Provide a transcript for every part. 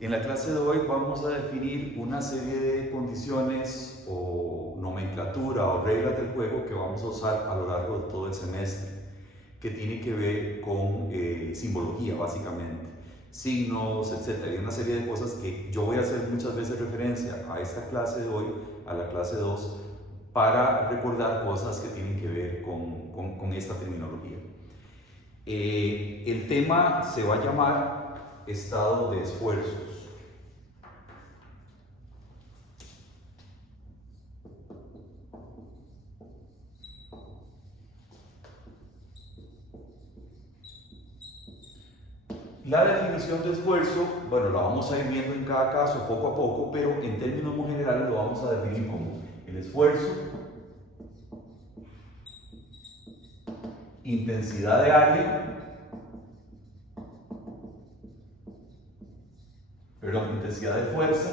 En la clase de hoy vamos a definir una serie de condiciones o nomenclatura o reglas del juego que vamos a usar a lo largo de todo el semestre, que tiene que ver con simbología básicamente, signos, etc. Hay una serie de cosas que yo voy a hacer muchas veces referencia a esta clase de hoy, a la clase 2, para recordar cosas que tienen que ver con esta terminología. El tema se va a llamar estado de esfuerzos. La definición de esfuerzo, bueno, la vamos a ir viendo en cada caso poco a poco, pero en términos muy generales lo vamos a definir como el esfuerzo, intensidad de área, intensidad de fuerza,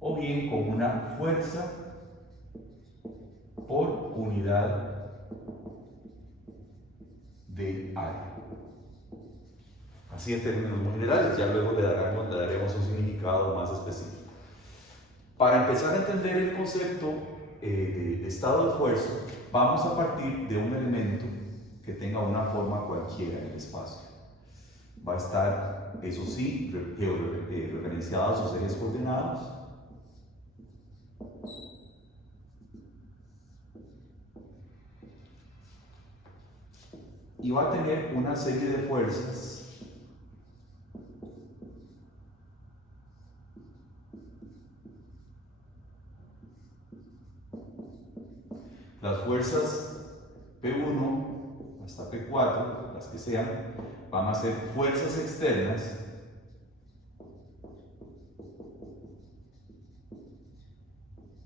o bien como una fuerza por unidad de área. Así en términos muy generales, ya luego le daremos un significado más específico. Para empezar a entender el concepto de estado de esfuerzo, vamos a partir de un elemento que tenga una forma cualquiera en el espacio. Va a estar, eso sí, referenciado a sus ejes coordenados. Y va a tener una serie de fuerzas las fuerzas P1 hasta P4, las que sean, van a ser fuerzas externas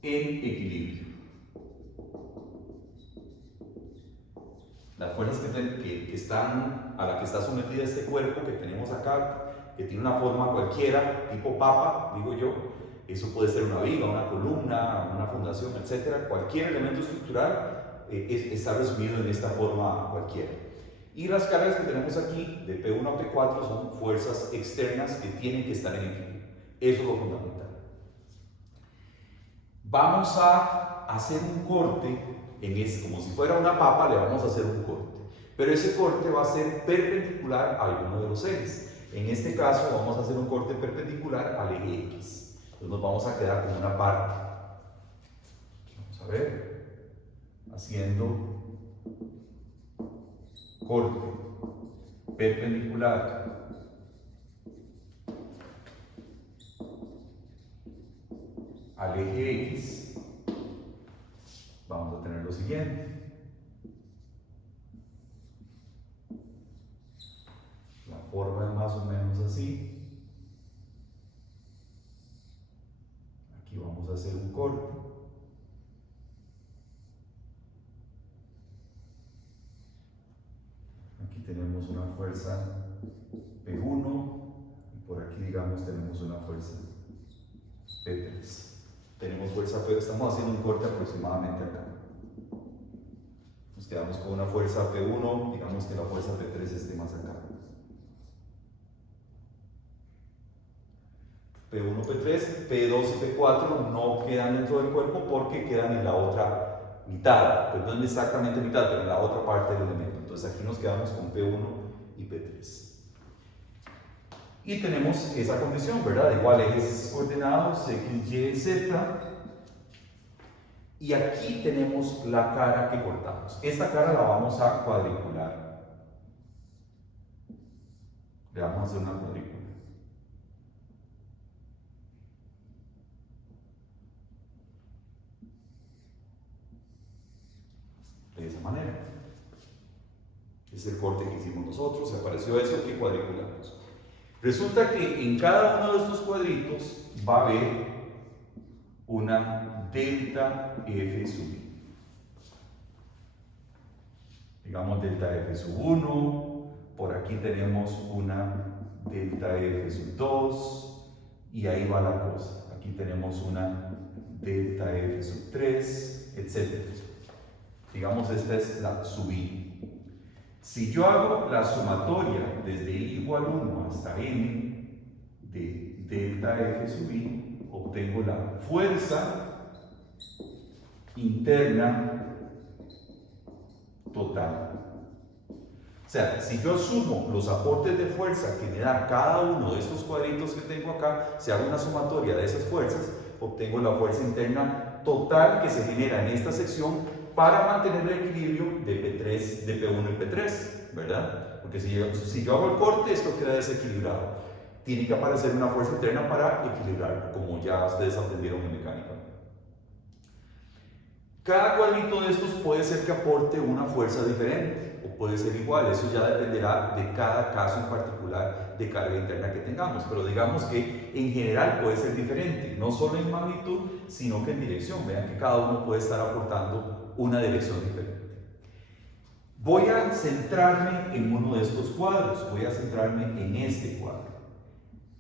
en equilibrio. Las fuerzas que están, a la que está sometida este cuerpo que tenemos acá, que tiene una forma cualquiera, tipo papa, digo yo, eso puede ser una viga, una columna, una fundación, etc. Cualquier elemento estructural está resumido en esta forma cualquiera. Y las cargas que tenemos aquí, de P1 a P4, son fuerzas externas que tienen que estar en equilibrio. Eso es lo fundamental. Vamos a hacer un corte, como si fuera una papa, le vamos a hacer un corte. Pero ese corte va a ser perpendicular a alguno de los ejes. En este caso vamos a hacer un corte perpendicular al eje X. Entonces nos vamos a quedar con una parte. Vamos a ver, haciendo corte perpendicular al eje X. Vamos a tener lo siguiente. La forma es más o menos así. Aquí vamos a hacer un corte. Aquí tenemos una fuerza P1 y por aquí, digamos, tenemos una fuerza P3. Tenemos fuerza P, estamos haciendo un corte aproximadamente acá. Nos quedamos con una fuerza P1, digamos que la fuerza P3 esté más acá. P1, P3, P2 y P4 no quedan dentro del cuerpo porque quedan en la otra mitad, pues no es exactamente mitad, pero en la otra parte del elemento. Entonces aquí nos quedamos con P1 y P3. Y tenemos esa condición, ¿verdad? Igual ejes coordenados, X, Y, Z. Y aquí tenemos la cara que cortamos. Esta cara la vamos a cuadricular. Le vamos a hacer una cuadrícula. De esa manera. Es el corte que hicimos nosotros, se apareció eso que cuadriculamos. Resulta que en cada uno de estos cuadritos va a haber una delta F sub I. Digamos delta F sub 1, por aquí tenemos una delta F sub 2, y ahí va la cosa. Aquí tenemos una delta F sub 3, etc. Digamos, esta es la sub I. Si yo hago la sumatoria desde i igual 1 hasta n de delta F sub i, obtengo la fuerza interna total. O sea, si yo sumo los aportes de fuerza que me da cada uno de estos cuadritos que tengo acá, si hago una sumatoria de esas fuerzas, obtengo la fuerza interna total que se genera en esta sección para mantener el equilibrio de P3, de P1 y P3, ¿verdad? Porque si yo hago el corte, esto queda desequilibrado. Tiene que aparecer una fuerza interna para equilibrarlo, como ya ustedes aprendieron en mecánica. Cada cuadrito de estos puede ser que aporte una fuerza diferente o puede ser igual, eso ya dependerá de cada caso en particular de carga interna que tengamos, pero digamos que en general puede ser diferente, no solo en magnitud, sino que en dirección. Vean que cada uno puede estar aportando una dirección diferente. Voy a centrarme en uno de estos cuadros, voy a centrarme en este cuadro.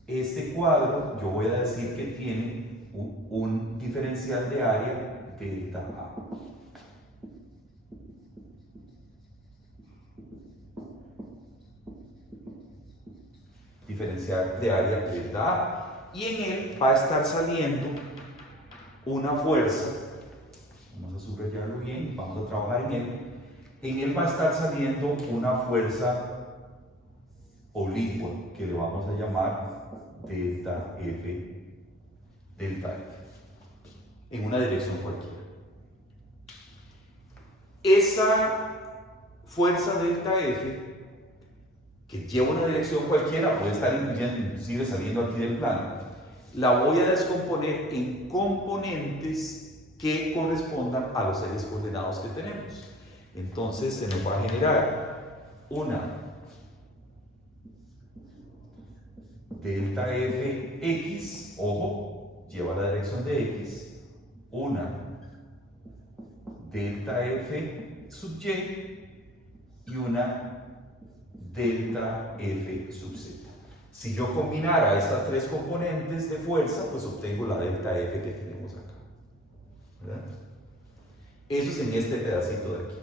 Este cuadro yo voy a decir que tiene un diferencial de área delta A. Diferencial de área delta A. Y en él va a estar saliendo una fuerza. Vamos a subrayarlo bien, vamos a trabajar en él. En él va a estar saliendo una fuerza oblicua que le vamos a llamar delta F, en una dirección cualquiera. Esa fuerza delta F, que lleva una dirección cualquiera, puede estar inclusive saliendo aquí del plano, la voy a descomponer en componentes que correspondan a los ejes coordenados que tenemos. Entonces se nos va a generar una delta F X, ojo, lleva la dirección de X, una delta F sub Y y una delta F sub Z. Si yo combinara estas tres componentes de fuerza, pues obtengo la delta F que tenemos acá, ¿verdad? Eso es en este pedacito de aquí,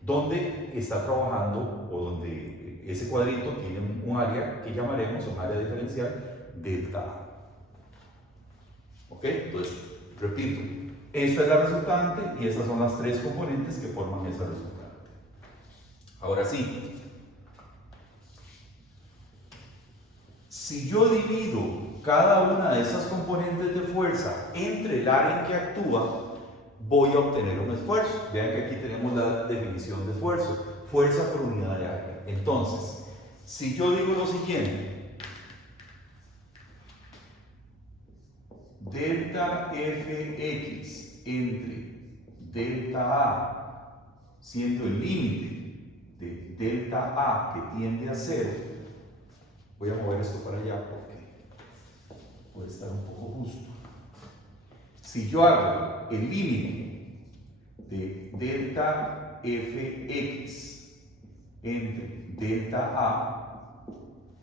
donde está trabajando, o donde ese cuadrito tiene un área que llamaremos un área diferencial delta A. ¿Ok? Entonces, repito, esta es la resultante y estas son las tres componentes que forman esa resultante. Ahora sí, si yo divido cada una de esas componentes de fuerza entre el área en que actúa, voy a obtener un esfuerzo. Vean que aquí tenemos la definición de esfuerzo, fuerza por unidad de área. Entonces, si yo digo lo siguiente, delta Fx entre delta A, siendo el límite de delta A que tiende a 0, voy a mover esto para allá porque puede estar un poco justo. Si yo hago el límite de delta Fx entre delta A,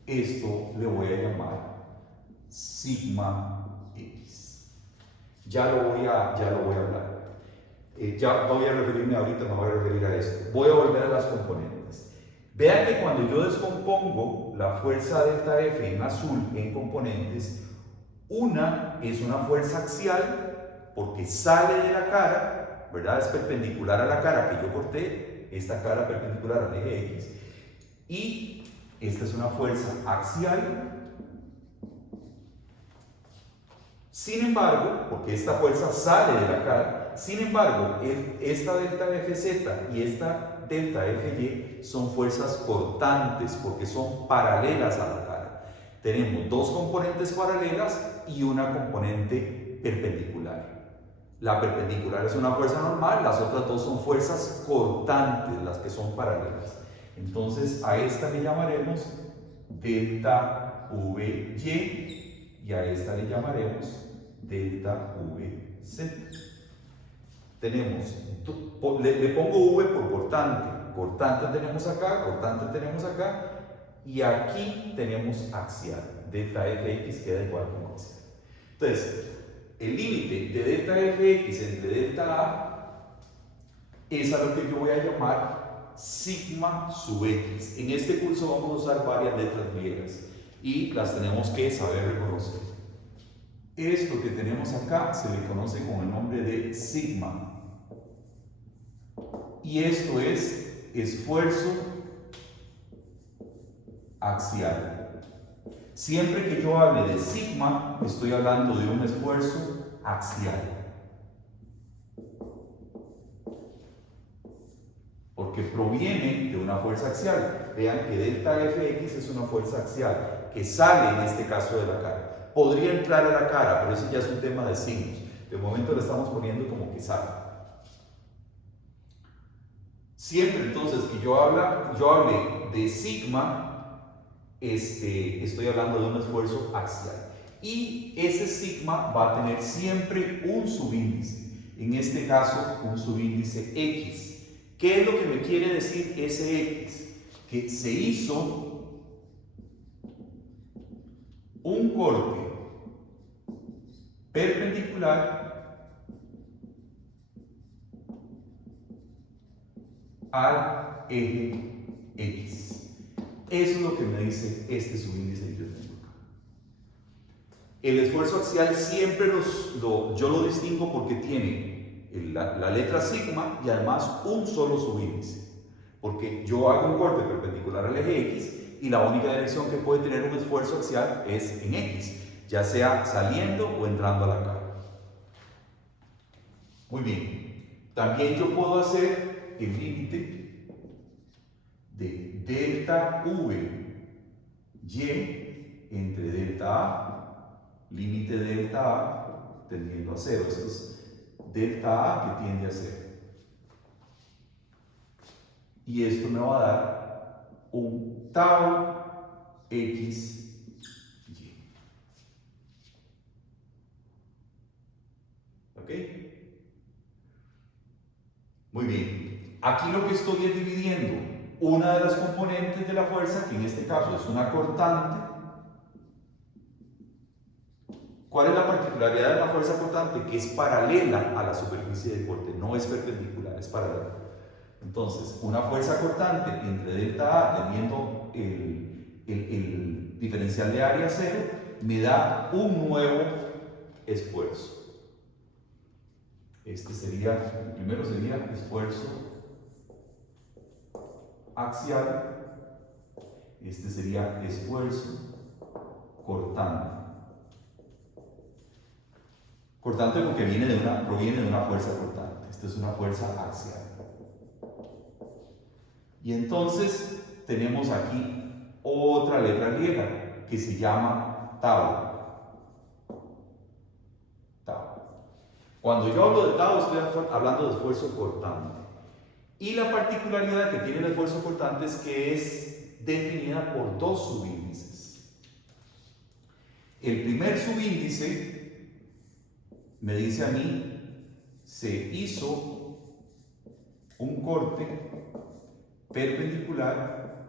esto le voy a llamar sigma x. Ya lo voy a hablar. Ya voy a referirme ahorita, me voy a referir a esto. Voy a volver a las componentes. Vean que cuando yo descompongo la fuerza delta F en azul en componentes, una es una fuerza axial porque sale de la cara, ¿verdad? Es perpendicular a la cara que yo corté, esta cara perpendicular al eje X. Y esta es una fuerza axial. Sin embargo, porque esta fuerza sale de la cara, sin embargo, esta delta Fz y esta delta Fy son fuerzas cortantes porque son paralelas a la cara. Tenemos dos componentes paralelas y una componente perpendicular. La perpendicular es una fuerza normal, las otras dos son fuerzas cortantes, las que son paralelas. Entonces a esta le llamaremos delta Vy y a esta le llamaremos delta Vz. Tenemos, le pongo V por cortante, cortante tenemos acá y aquí tenemos axial, delta Fx queda igual como axial. Entonces, el límite de delta Fx entre delta A es a lo que yo voy a llamar sigma sub x. En este curso vamos a usar varias letras griegas y las tenemos que saber reconocer. Esto que tenemos acá se le conoce con el nombre de sigma. Y esto es esfuerzo axial. Siempre que yo hable de sigma, estoy hablando de un esfuerzo axial. Porque proviene de una fuerza axial. Vean que delta Fx es una fuerza axial que sale en este caso de la cara. Podría entrar a la cara, pero eso ya es un tema de signos. De momento le estamos poniendo como que sale. Siempre entonces que yo hable de sigma, estoy hablando de un esfuerzo axial. Y ese sigma va a tener siempre un subíndice. En este caso, un subíndice x. ¿Qué es lo que me quiere decir ese x? Que se hizo un corte perpendicular al eje x. Eso es lo que me dice este subíndice que yo tengo acá. El esfuerzo axial siempre yo lo distingo porque tiene la letra sigma y además un solo subíndice. Porque yo hago un corte perpendicular al eje x y la única dirección que puede tener un esfuerzo axial es en x, ya sea saliendo o entrando a la cara. Muy bien. También yo puedo hacer el límite de delta v y entre delta a, límite de delta a tendiendo a 0. Esto es delta a que tiende a 0. Y esto me va a dar un tau x y. ¿Ok? Muy bien. Aquí lo que estoy es dividiendo una de las componentes de la fuerza, que en este caso es una cortante. ¿Cuál es la particularidad de la fuerza cortante? Que es paralela a la superficie de corte, no es perpendicular, es paralela. Entonces, una fuerza cortante entre delta A teniendo el diferencial de área 0 me da un nuevo esfuerzo. El primero sería esfuerzo axial, este sería esfuerzo cortante. Cortante porque proviene de una fuerza cortante. Esta es una fuerza axial. Y entonces tenemos aquí otra letra griega que se llama tau. Cuando yo hablo de tau estoy hablando de esfuerzo cortante. Y la particularidad que tiene el esfuerzo cortante es que es definida por dos subíndices. El primer subíndice me dice a mí, se hizo un corte perpendicular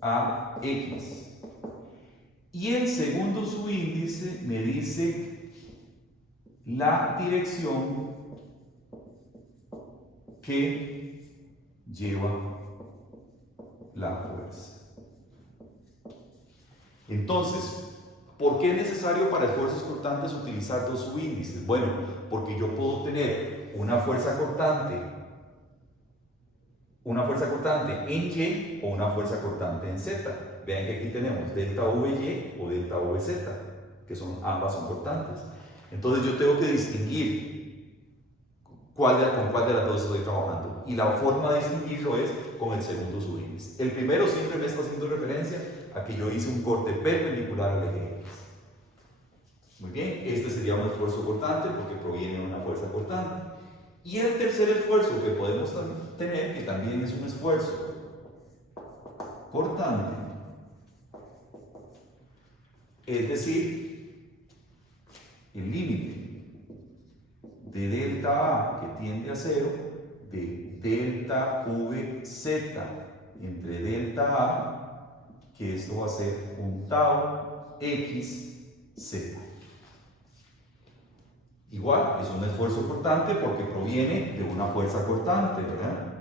a x. Y el segundo subíndice me dice la dirección que lleva la fuerza. Entonces, ¿por qué es necesario para esfuerzos cortantes utilizar dos subíndices? Bueno, porque yo puedo tener una fuerza cortante en Y o una fuerza cortante en Z. Vean que aquí tenemos delta VY o delta VZ, que ambas son cortantes. Entonces yo tengo que distinguir con cuál de las dos estoy trabajando. Y la forma de distinguirlo es con el segundo subíndice. El primero siempre me está haciendo referencia a que yo hice un corte perpendicular al eje X. Muy bien, este sería un esfuerzo cortante porque proviene de una fuerza cortante. Y el tercer esfuerzo que podemos tener, que también es un esfuerzo cortante, es decir, el límite de delta A que tiende a 0 de delta VZ entre delta A, que esto va a ser un tau XZ. Igual, es un esfuerzo cortante porque proviene de una fuerza cortante, ¿verdad?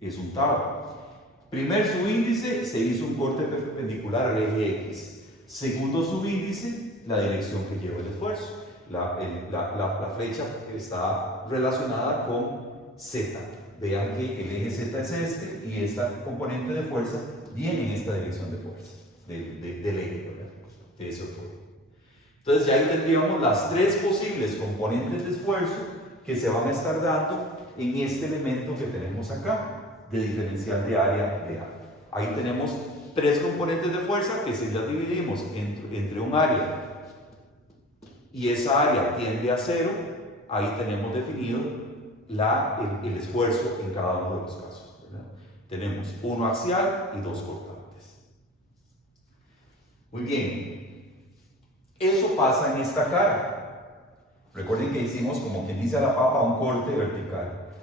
Es un tau. Primer subíndice, se hizo un corte perpendicular al eje X. Segundo subíndice, la dirección que lleva el esfuerzo. La flecha está relacionada con Z. Vean que el eje Z es este y esta componente de fuerza viene en esta dirección de fuerza, del eje, ¿verdad? De ese otro. Entonces ya ahí tendríamos las tres posibles componentes de esfuerzo que se van a estar dando en este elemento que tenemos acá, de diferencial de área de A. Ahí tenemos tres componentes de fuerza que si las dividimos entre un área y esa área tiende a cero, ahí tenemos definido el esfuerzo en cada uno de los casos, ¿verdad? Tenemos uno axial y dos cortantes. Muy bien. Eso pasa en esta cara. Recuerden que hicimos, como quien dice a la papa, un corte vertical.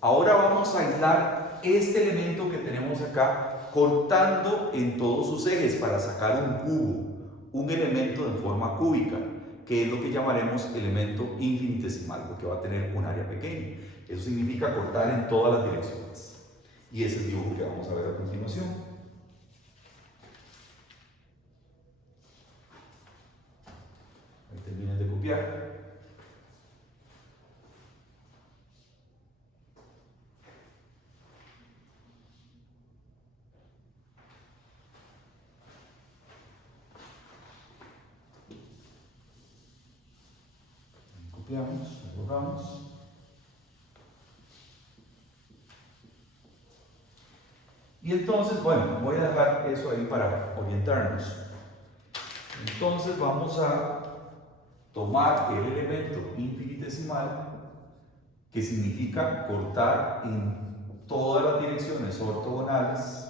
Ahora vamos a aislar este elemento que tenemos acá, cortando en todos sus ejes para sacar un cubo, un elemento en forma cúbica, que es lo que llamaremos elemento infinitesimal, porque va a tener un área pequeña. Eso significa cortar en todas las direcciones. Y ese es el dibujo que vamos a ver a continuación. Terminen de copiar. Copiamos, borramos. Y entonces, bueno, voy a dejar eso ahí para orientarnos. Entonces vamos a tomar el elemento infinitesimal, que significa cortar en todas las direcciones ortogonales,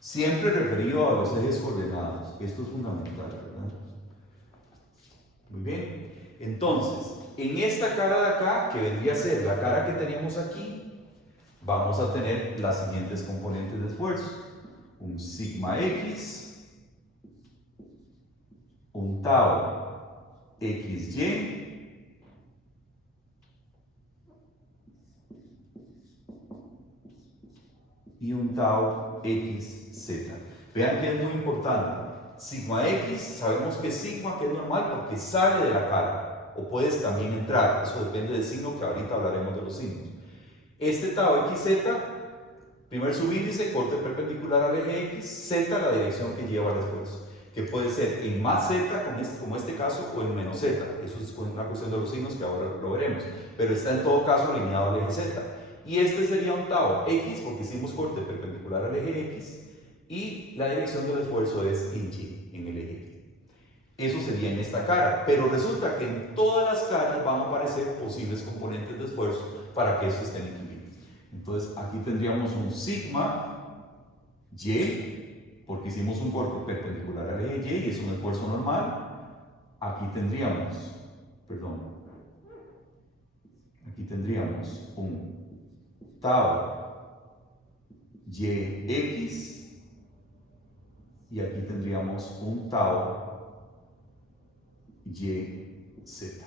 siempre referido a los ejes coordenados. Esto es fundamental, ¿verdad? Muy bien. Entonces, en esta cara de acá, que vendría a ser la cara que tenemos aquí, vamos a tener las siguientes componentes de esfuerzo. Un sigma X, un tau XY, y un tau XZ. Vean que es muy importante. Sigma X, sabemos que sigma, que es normal porque sale de la cara, o puedes también entrar, eso depende del signo, que ahorita hablaremos de los signos. Este tau XZ, primer subíndice, corte perpendicular al eje X, Z la dirección que lleva el esfuerzo, que puede ser en más Z, como este caso, o en menos Z. Eso es una cuestión de los signos que ahora lo veremos, pero está en todo caso alineado al eje Z. Y este sería un tau X, porque hicimos corte perpendicular al eje X, y la dirección del esfuerzo es en Y, en el eje. Eso sería en esta cara, pero resulta que en todas las caras van a aparecer posibles componentes de esfuerzo para que eso esté en equilibrio. Entonces aquí tendríamos un sigma Y, porque hicimos un corte perpendicular al eje Y y es un esfuerzo normal. Aquí tendríamos un tau YX, y aquí tendríamos un tau YZ.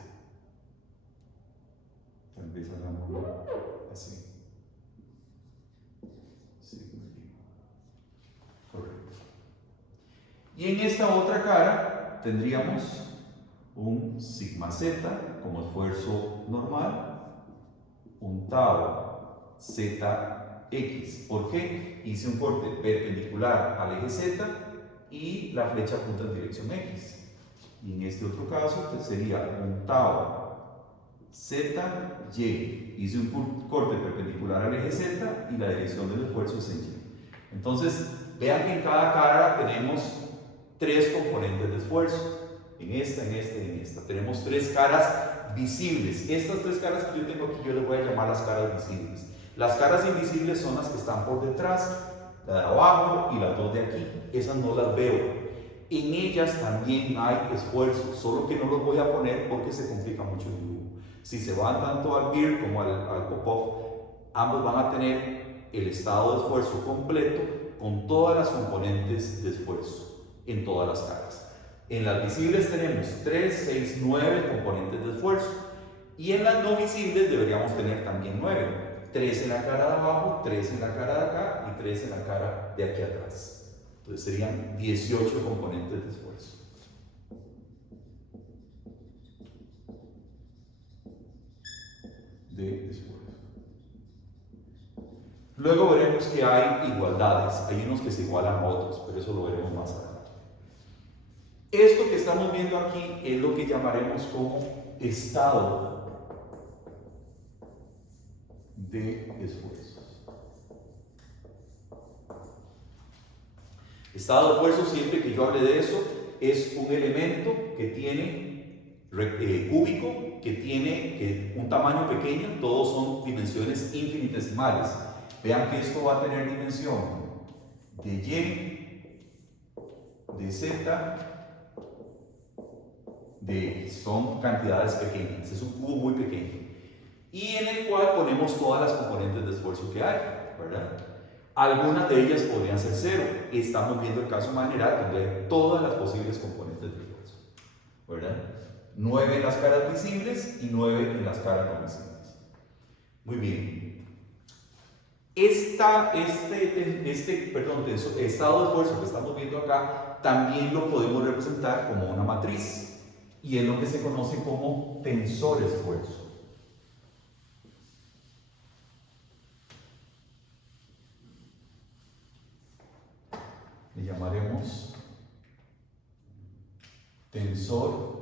Tal vez hagámoslo así. Correcto. Y en esta otra cara tendríamos un sigma Z como esfuerzo normal, un tau ZX. ¿Por qué? Hice un corte perpendicular al eje Z y la flecha apunta en dirección X. Y en este otro caso sería un tau ZY. Hice un corte perpendicular al eje Z y la dirección del esfuerzo es en Y. Entonces, vean que en cada cara tenemos tres componentes de esfuerzo. En esta, en esta y en esta. Tenemos tres caras visibles. Estas tres caras que yo tengo aquí yo les voy a llamar las caras visibles. Las caras invisibles son las que están por detrás, la de abajo y las dos de aquí. Esas no las veo. En ellas también hay esfuerzo, solo que no los voy a poner porque se complica mucho el dibujo. Si se van tanto al GIR como al Popov, ambos van a tener el estado de esfuerzo completo con todas las componentes de esfuerzo en todas las caras. En las visibles tenemos 3, 6, 9 componentes de esfuerzo y en las no visibles deberíamos tener también 9. 3 en la cara de abajo, 3 en la cara de acá y 3 en la cara de aquí atrás. Entonces serían 18 componentes de esfuerzo. Luego veremos que hay igualdades, hay unos que se igualan a otros, pero eso lo veremos más adelante. Esto que estamos viendo aquí es lo que llamaremos como estado de esfuerzos. Estado de esfuerzo, siempre que yo hable de eso, es un elemento que tiene cúbico, que tiene un tamaño pequeño, todos son dimensiones infinitesimales. Vean que esto va a tener dimensión de Y, de Z, de X. Son cantidades pequeñas, es un cubo muy pequeño. Y en el cual ponemos todas las componentes de esfuerzo que hay, ¿verdad? Algunas de ellas podrían ser cero. Estamos viendo el caso más general donde hay todas las posibles componentes de esfuerzo, ¿verdad? 9 en las caras visibles y 9 en las caras no visibles. Muy bien. Estado de esfuerzo que estamos viendo acá también lo podemos representar como una matriz y es lo que se conoce como tensor esfuerzo. Le llamaremos tensor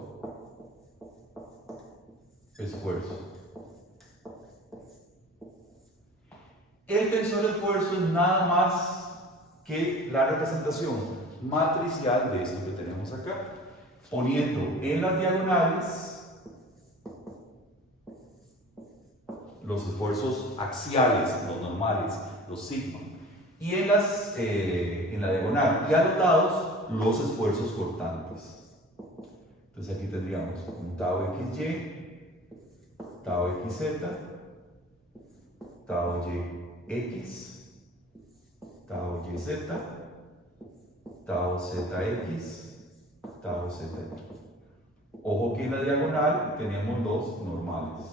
esfuerzo. El tensor esfuerzo es nada más que la representación matricial de esto que tenemos acá, poniendo en las diagonales los esfuerzos axiales, los normales, los sigma, y en la diagonal y a los lados los esfuerzos cortantes. Entonces aquí tendríamos un tau xy, tau xz, tau yx, tau yz, tau zx, tau zy. Ojo que en la diagonal tenemos los normales.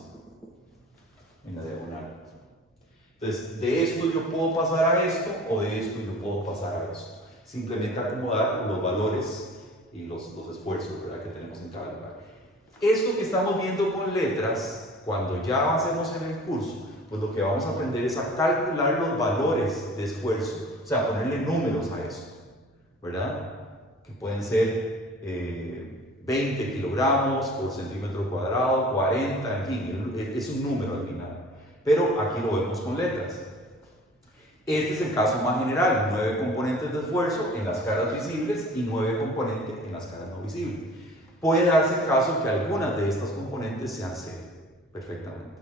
En la diagonal. Entonces, de esto yo puedo pasar a esto o de esto yo puedo pasar a esto. Simplemente acomodar los valores y los esfuerzos, ¿verdad?, que tenemos en cada lugar. Esto que estamos viendo con letras, cuando ya avancemos en el curso, pues lo que vamos a aprender es a calcular los valores de esfuerzo, o sea, ponerle números a esto, ¿verdad? Que pueden ser 20 kilogramos por centímetro cuadrado, 40, en fin, es un número al final. Pero aquí lo vemos con letras. Este es el caso más general, 9 componentes de esfuerzo en las caras visibles y 9 componentes en las caras no visibles. Puede darse el caso que algunas de estas componentes sean cero, perfectamente,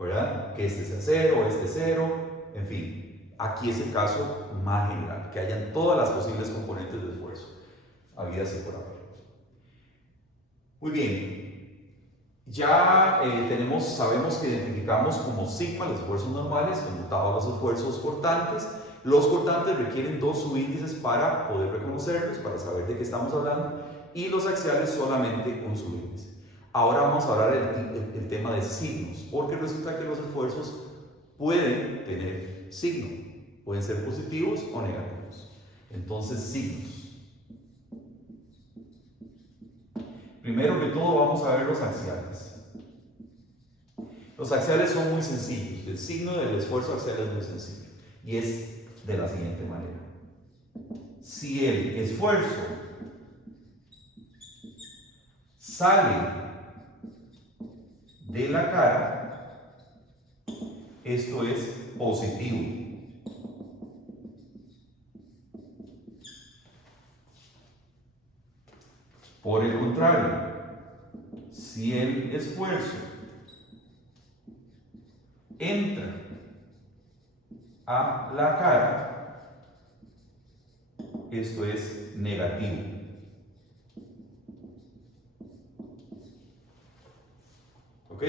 ¿verdad? Que este sea cero, este cero, en fin. Aquí es el caso más general, que hayan todas las posibles componentes de esfuerzo, habidas y por haber. Muy bien. Ya sabemos que identificamos como sigma los esfuerzos normales, conmutados los esfuerzos cortantes. Los cortantes requieren 2 subíndices para poder reconocerlos, para saber de qué estamos hablando, y los axiales solamente un subíndice. Ahora vamos a hablar el tema de signos, porque resulta que los esfuerzos pueden tener signo, pueden ser positivos o negativos. Entonces, signos. Primero que todo vamos a ver los axiales. Los axiales son muy sencillos. El signo del esfuerzo axial es muy sencillo. Y es de la siguiente manera. Si el esfuerzo sale de la cara, esto es positivo. Por el contrario, si el esfuerzo entra a la cara, esto es negativo. ¿ok?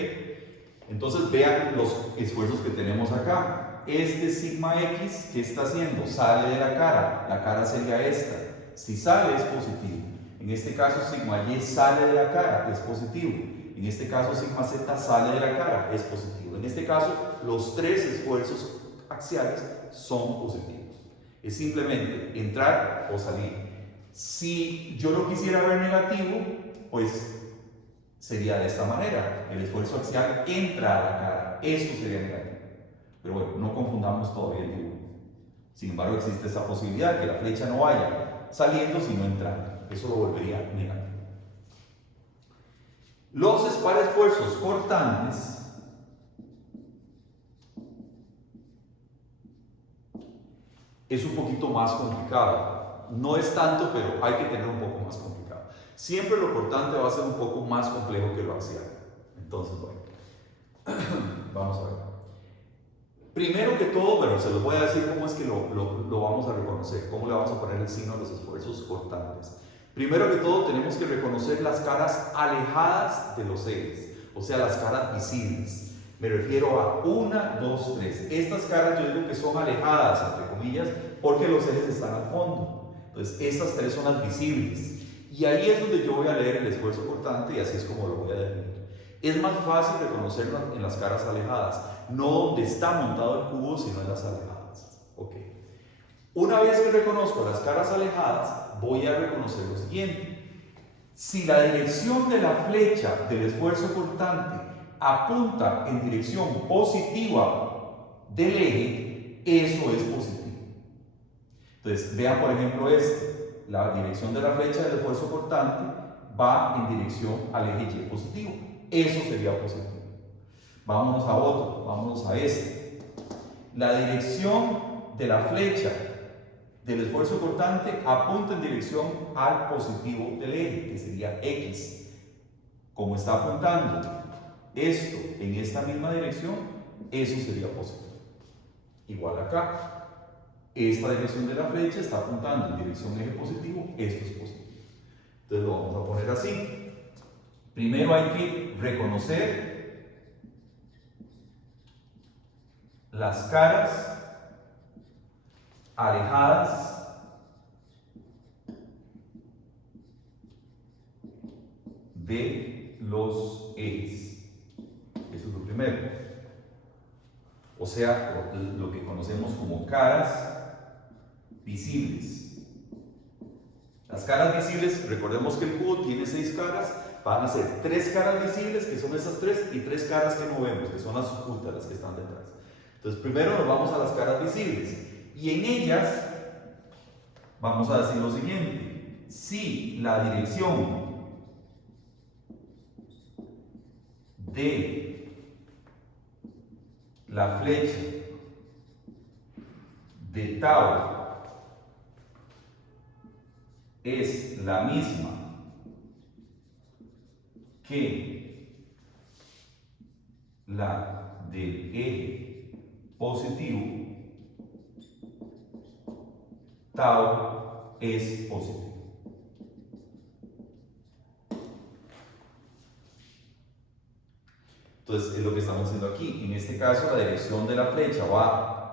Entonces vean los esfuerzos que tenemos acá. Este sigma X, ¿qué está haciendo? Sale de la cara sería esta. Si sale es positivo. En este caso sigma Y sale de la cara, es positivo. En este caso sigma Z sale de la cara, es positivo. En este caso los tres esfuerzos axiales son positivos. Es simplemente entrar o salir. Si yo lo quisiera ver negativo, pues sería de esta manera. El esfuerzo axial entra a la cara. Eso sería negativo. Pero bueno, no confundamos todavía el dibujo. Sin embargo, existe esa posibilidad de que la flecha no vaya saliendo, sino entrando. Eso lo volvería negativo. Los esparesfuerzos cortantes es un poquito más complicado. No es tanto, pero hay que tener un poco más complicado. Siempre lo cortante va a ser un poco más complejo que lo axial. Entonces, bueno, vamos a ver. Primero que todo, bueno, se los voy a decir cómo es que lo vamos a reconocer, cómo le vamos a poner el signo a los esfuerzos cortantes. Primero que todo, tenemos que reconocer las caras alejadas de los ejes, o sea, las caras visibles. Me refiero a 1, 2, 3. Estas caras yo digo que son alejadas, entre comillas, porque los ejes están al fondo. Entonces, estas tres son las visibles. Y ahí es donde yo voy a leer el esfuerzo cortante y así es como lo voy a definir. Es más fácil reconocerlo en las caras alejadas, no donde está montado el cubo, sino en las alejadas. Ok. Una vez que reconozco las caras alejadas, voy a reconocer lo siguiente. Si la dirección de la flecha del esfuerzo cortante apunta en dirección positiva del eje, eso es positivo. Entonces, vean por ejemplo la dirección de la flecha del esfuerzo cortante va en dirección al eje Y positivo. Eso sería positivo. Vámonos a otro, vámonos a este. La dirección de la flecha del esfuerzo cortante apunta en dirección al positivo del eje, que sería X. Como está apuntando esto en esta misma dirección, eso sería positivo. Igual acá. Esta dirección de la flecha está apuntando en dirección eje positivo, esto es positivo. Entonces lo vamos a poner así. Primero hay que reconocer las caras alejadas de los ejes. Eso es lo primero. O sea, lo que conocemos como caras visibles. Las caras visibles, recordemos que el cubo tiene 6 caras, van a ser 3 caras visibles, que son esas 3, y 3 caras que no vemos, que son las ocultas, las que están detrás. Entonces, primero nos vamos a las caras visibles, y en ellas vamos a decir lo siguiente: si la dirección de la flecha de tau es la misma que la del eje positivo, tau es positivo. Entonces es lo que estamos haciendo aquí. En este caso la dirección de la flecha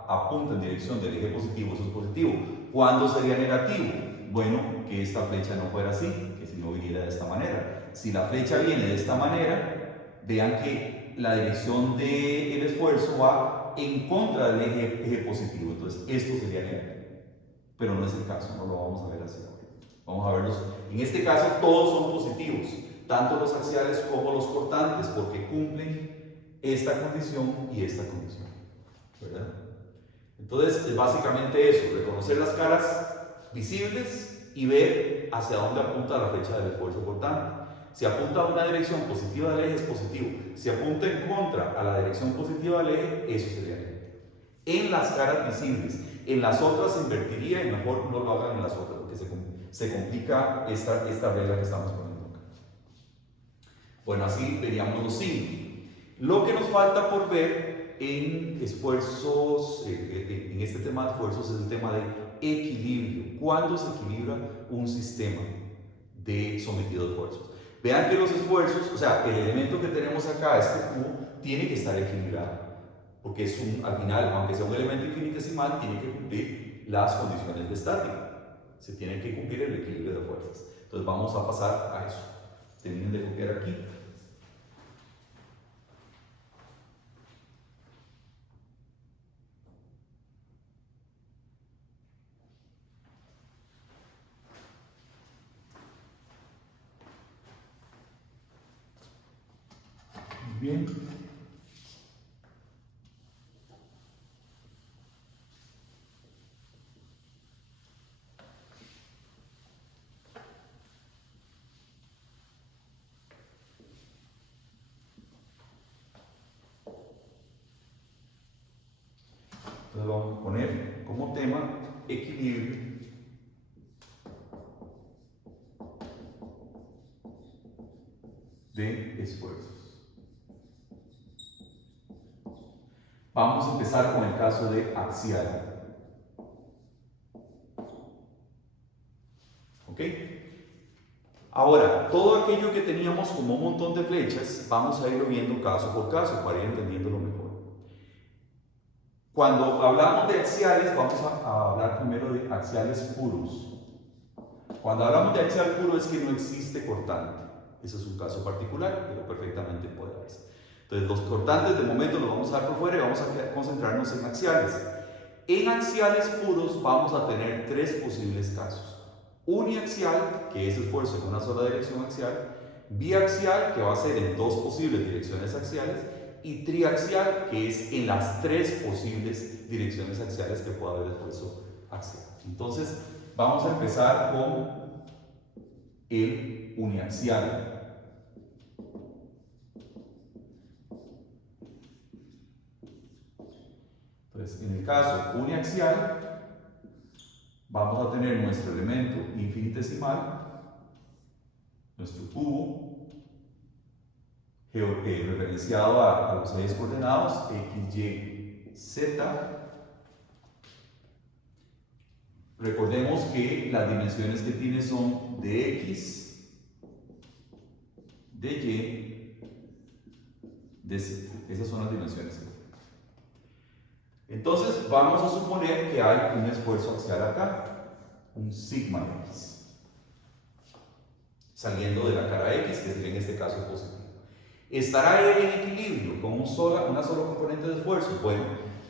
apunta en dirección del eje positivo, eso es positivo. ¿Cuándo sería negativo? Bueno, que esta flecha no fuera así, que si no viniera de esta manera. Si la flecha viene de esta manera, vean que la dirección del esfuerzo va en contra del eje positivo, entonces esto sería negativo. Pero no es el caso, no lo vamos a ver así ahora. Vamos a verlos. En este caso todos son positivos, tanto los axiales como los cortantes, porque cumplen esta condición y esta condición, ¿verdad? Entonces es básicamente eso, reconocer las caras visibles y ver hacia dónde apunta la flecha del esfuerzo cortante. Si apunta a una dirección positiva del eje es positivo. Si apunta en contra a la dirección positiva del eje, eso sería negativo. En las caras visibles. En las otras se invertiría y mejor no lo hagan en las otras, porque se complica esta regla que estamos poniendo acá. Bueno, así veríamos los signos. Lo que nos falta por ver en esfuerzos, en este tema de esfuerzos, es el tema de equilibrio. ¿Cuándo se equilibra un sistema sometido a esfuerzos? Vean que los esfuerzos, o sea, el elemento que tenemos acá, este Q, tiene que estar equilibrado, porque es al final, aunque sea un elemento infinitesimal, tiene que cumplir las condiciones de estática. Se tiene que cumplir el equilibrio de fuerzas. Entonces vamos a pasar a eso. Terminen de copiar aquí. Bien. Entonces vamos a poner como tema equilibrio de esfuerzos. Vamos a empezar con el caso de axial. ¿Ok? Ahora, todo aquello que teníamos como un montón de flechas, vamos a irlo viendo caso por caso para ir entendiéndolo mejor. Cuando hablamos de axiales, vamos a hablar primero de axiales puros. Cuando hablamos de axial puro es que no existe cortante. Eso es un caso particular, pero perfectamente puede darse. Entonces, los cortantes de momento los vamos a dar por fuera y vamos a concentrarnos en axiales. En axiales puros vamos a tener tres posibles casos. Uniaxial, que es esfuerzo en una sola dirección axial. Biaxial, que va a ser en dos posibles direcciones axiales. Y triaxial, que es en las tres posibles direcciones axiales que pueda haber esfuerzo axial. Entonces, vamos a empezar con el uniaxial. Entonces, en el caso uniaxial, vamos a tener nuestro elemento infinitesimal, nuestro cubo, referenciado a los ejes coordenados x, y, z. Recordemos que las dimensiones que tiene son de x, de y, de z. Esas son las dimensiones que tiene. Entonces vamos a suponer que hay un esfuerzo axial acá, un sigma x, saliendo de la cara x, que sería en este caso positivo. ¿Estará él en equilibrio con una sola componente de esfuerzo? Bueno,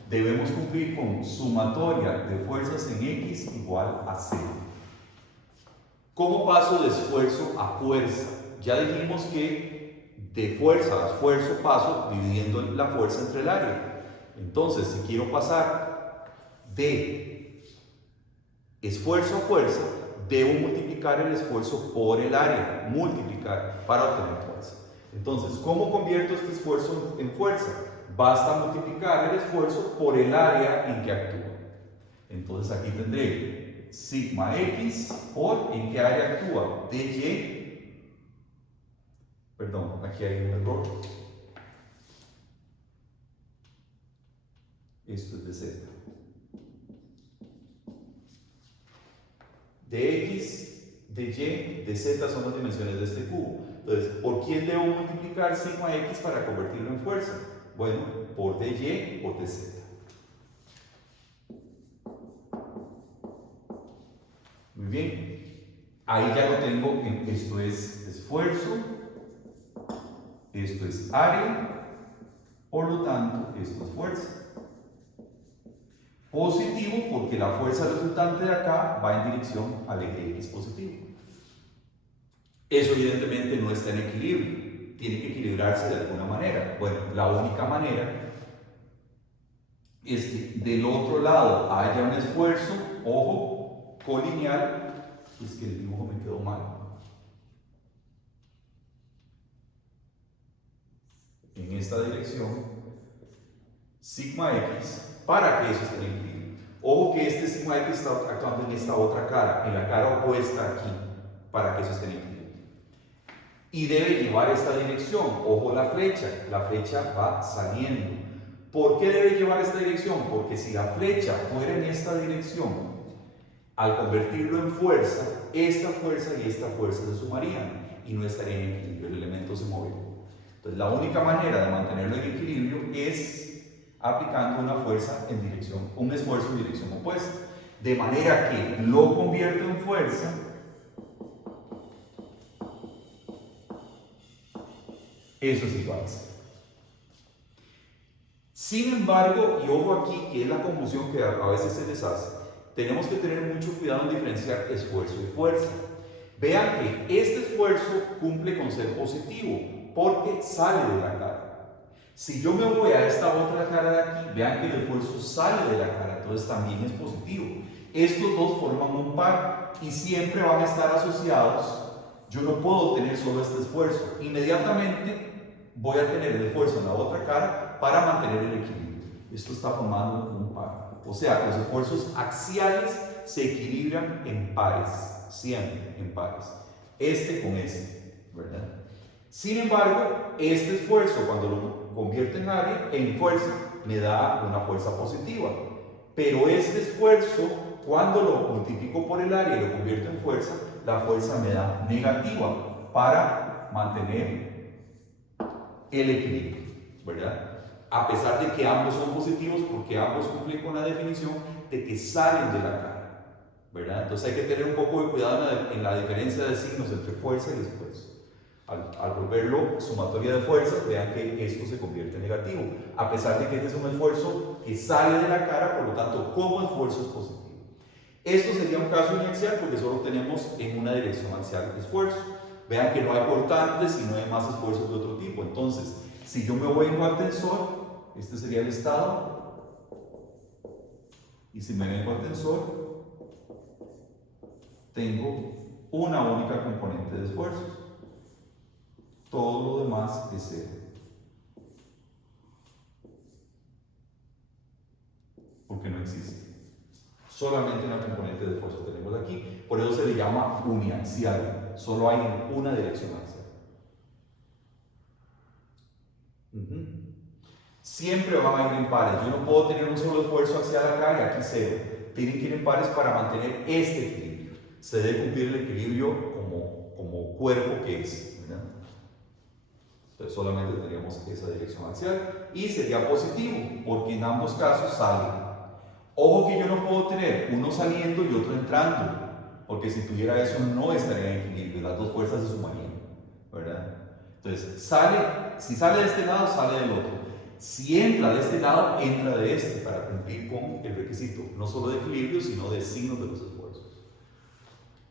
debemos cumplir con sumatoria de fuerzas en x igual a 0. ¿Cómo paso de esfuerzo a fuerza? Ya dijimos que de fuerza a esfuerzo paso dividiendo la fuerza entre el área. Entonces, si quiero pasar de esfuerzo a fuerza, debo multiplicar el esfuerzo por el área, multiplicar para obtener fuerza. Entonces, ¿cómo convierto este esfuerzo en fuerza? Basta multiplicar el esfuerzo por el área en que actúa. Entonces aquí tendré sigma x por en qué área actúa, dy, perdón, aquí hay un error. Esto es de z. De x, de y, de z son las dimensiones de este cubo. Entonces, ¿por quién debo multiplicar sigma x para convertirlo en fuerza? Bueno, por dy por dz. Muy bien. Ahí ya lo tengo. Esto es esfuerzo. Esto es área. Por lo tanto, esto es fuerza. Positivo porque la fuerza resultante de acá va en dirección al eje x positivo. Eso evidentemente no está en equilibrio, tiene que equilibrarse de alguna manera. Bueno, la única manera es que del otro lado haya un esfuerzo, ojo, colineal. Es que el dibujo me quedó mal. En esta dirección, sigma x, para que eso esté en equilibrio. Ojo que este sigma x está actuando en esta otra cara, en la cara opuesta aquí, para que eso esté en equilibrio. Y debe llevar esta dirección. Ojo la flecha va saliendo. ¿Por qué debe llevar esta dirección? Porque si la flecha fuera en esta dirección, al convertirlo en fuerza, esta fuerza y esta fuerza se sumarían. y no estaría en equilibrio, el elemento se mueve. Entonces la única manera de mantenerlo en equilibrio es aplicando una fuerza en dirección, un esfuerzo en dirección opuesta. De manera que lo convierto en fuerza eso es igual a 0. Sin embargo, y ojo aquí, que es la confusión que a veces se les hace, tenemos que tener mucho cuidado en diferenciar esfuerzo y fuerza. Vean que este esfuerzo cumple con ser positivo, porque sale de la cara. Si yo me voy a esta otra cara de aquí, vean que el esfuerzo sale de la cara, entonces también es positivo. Estos dos forman un par y siempre van a estar asociados. Yo no puedo tener solo este esfuerzo. Inmediatamente voy a tener el esfuerzo en la otra cara para mantener el equilibrio. Esto está formando un par. O sea, los esfuerzos axiales se equilibran en pares, siempre en pares. Este con este, ¿verdad? Sin embargo, este esfuerzo, cuando lo convierto en área, en fuerza, me da una fuerza positiva. Pero este esfuerzo, cuando lo multiplico por el área y lo convierto en fuerza, la fuerza me da negativa para mantener el equilibrio, ¿verdad? A pesar de que ambos son positivos, porque ambos cumplen con la definición de que salen de la cara, ¿verdad? Entonces hay que tener un poco de cuidado en la diferencia de signos entre fuerza y esfuerzo. Al volverlo sumatoria de fuerzas, vean que esto se convierte en negativo, a pesar de que este es un esfuerzo que sale de la cara, por lo tanto, como esfuerzo es positivo. Esto sería un caso inaxial porque solo tenemos en una dirección axial el esfuerzo. Vean que no hay cortantes y no hay más esfuerzos de otro tipo. Entonces, si yo me voy en al tensor, este sería el estado, y si me vengo al tensor, tengo una única componente de esfuerzos. Todo lo demás es cero. Porque no existe. Solamente una componente de esfuerzo tenemos aquí. Por eso se le llama uniaxial. Solo hay en una dirección axial. Siempre van a ir en pares. Yo no puedo tener un solo esfuerzo axial acá y aquí cero. Tienen que ir en pares para mantener este equilibrio. Se debe cumplir el equilibrio como cuerpo que es, ¿verdad? Entonces solamente tendríamos esa dirección axial y sería positivo porque en ambos casos sale. Ojo que yo no puedo tener uno saliendo y otro entrando, porque si tuviera eso no estaría en equilibrio, las dos fuerzas se sumarían, ¿verdad? Entonces, si sale de este lado, sale del otro. Si entra de este lado, entra de este, para cumplir con el requisito, no solo de equilibrio, sino de signos de los esfuerzos.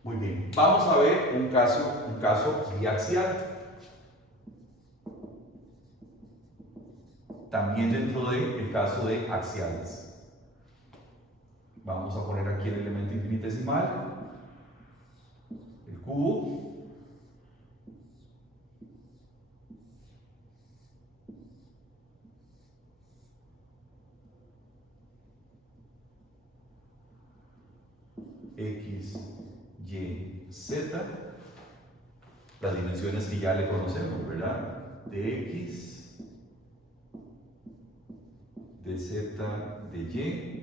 Muy bien, vamos a ver un caso biaxial. También dentro del caso de axiales. Vamos a poner aquí el elemento infinitesimal, el cubo. X, Y, Z. Las dimensiones que ya le conocemos, ¿verdad? De X, de Z, de Y.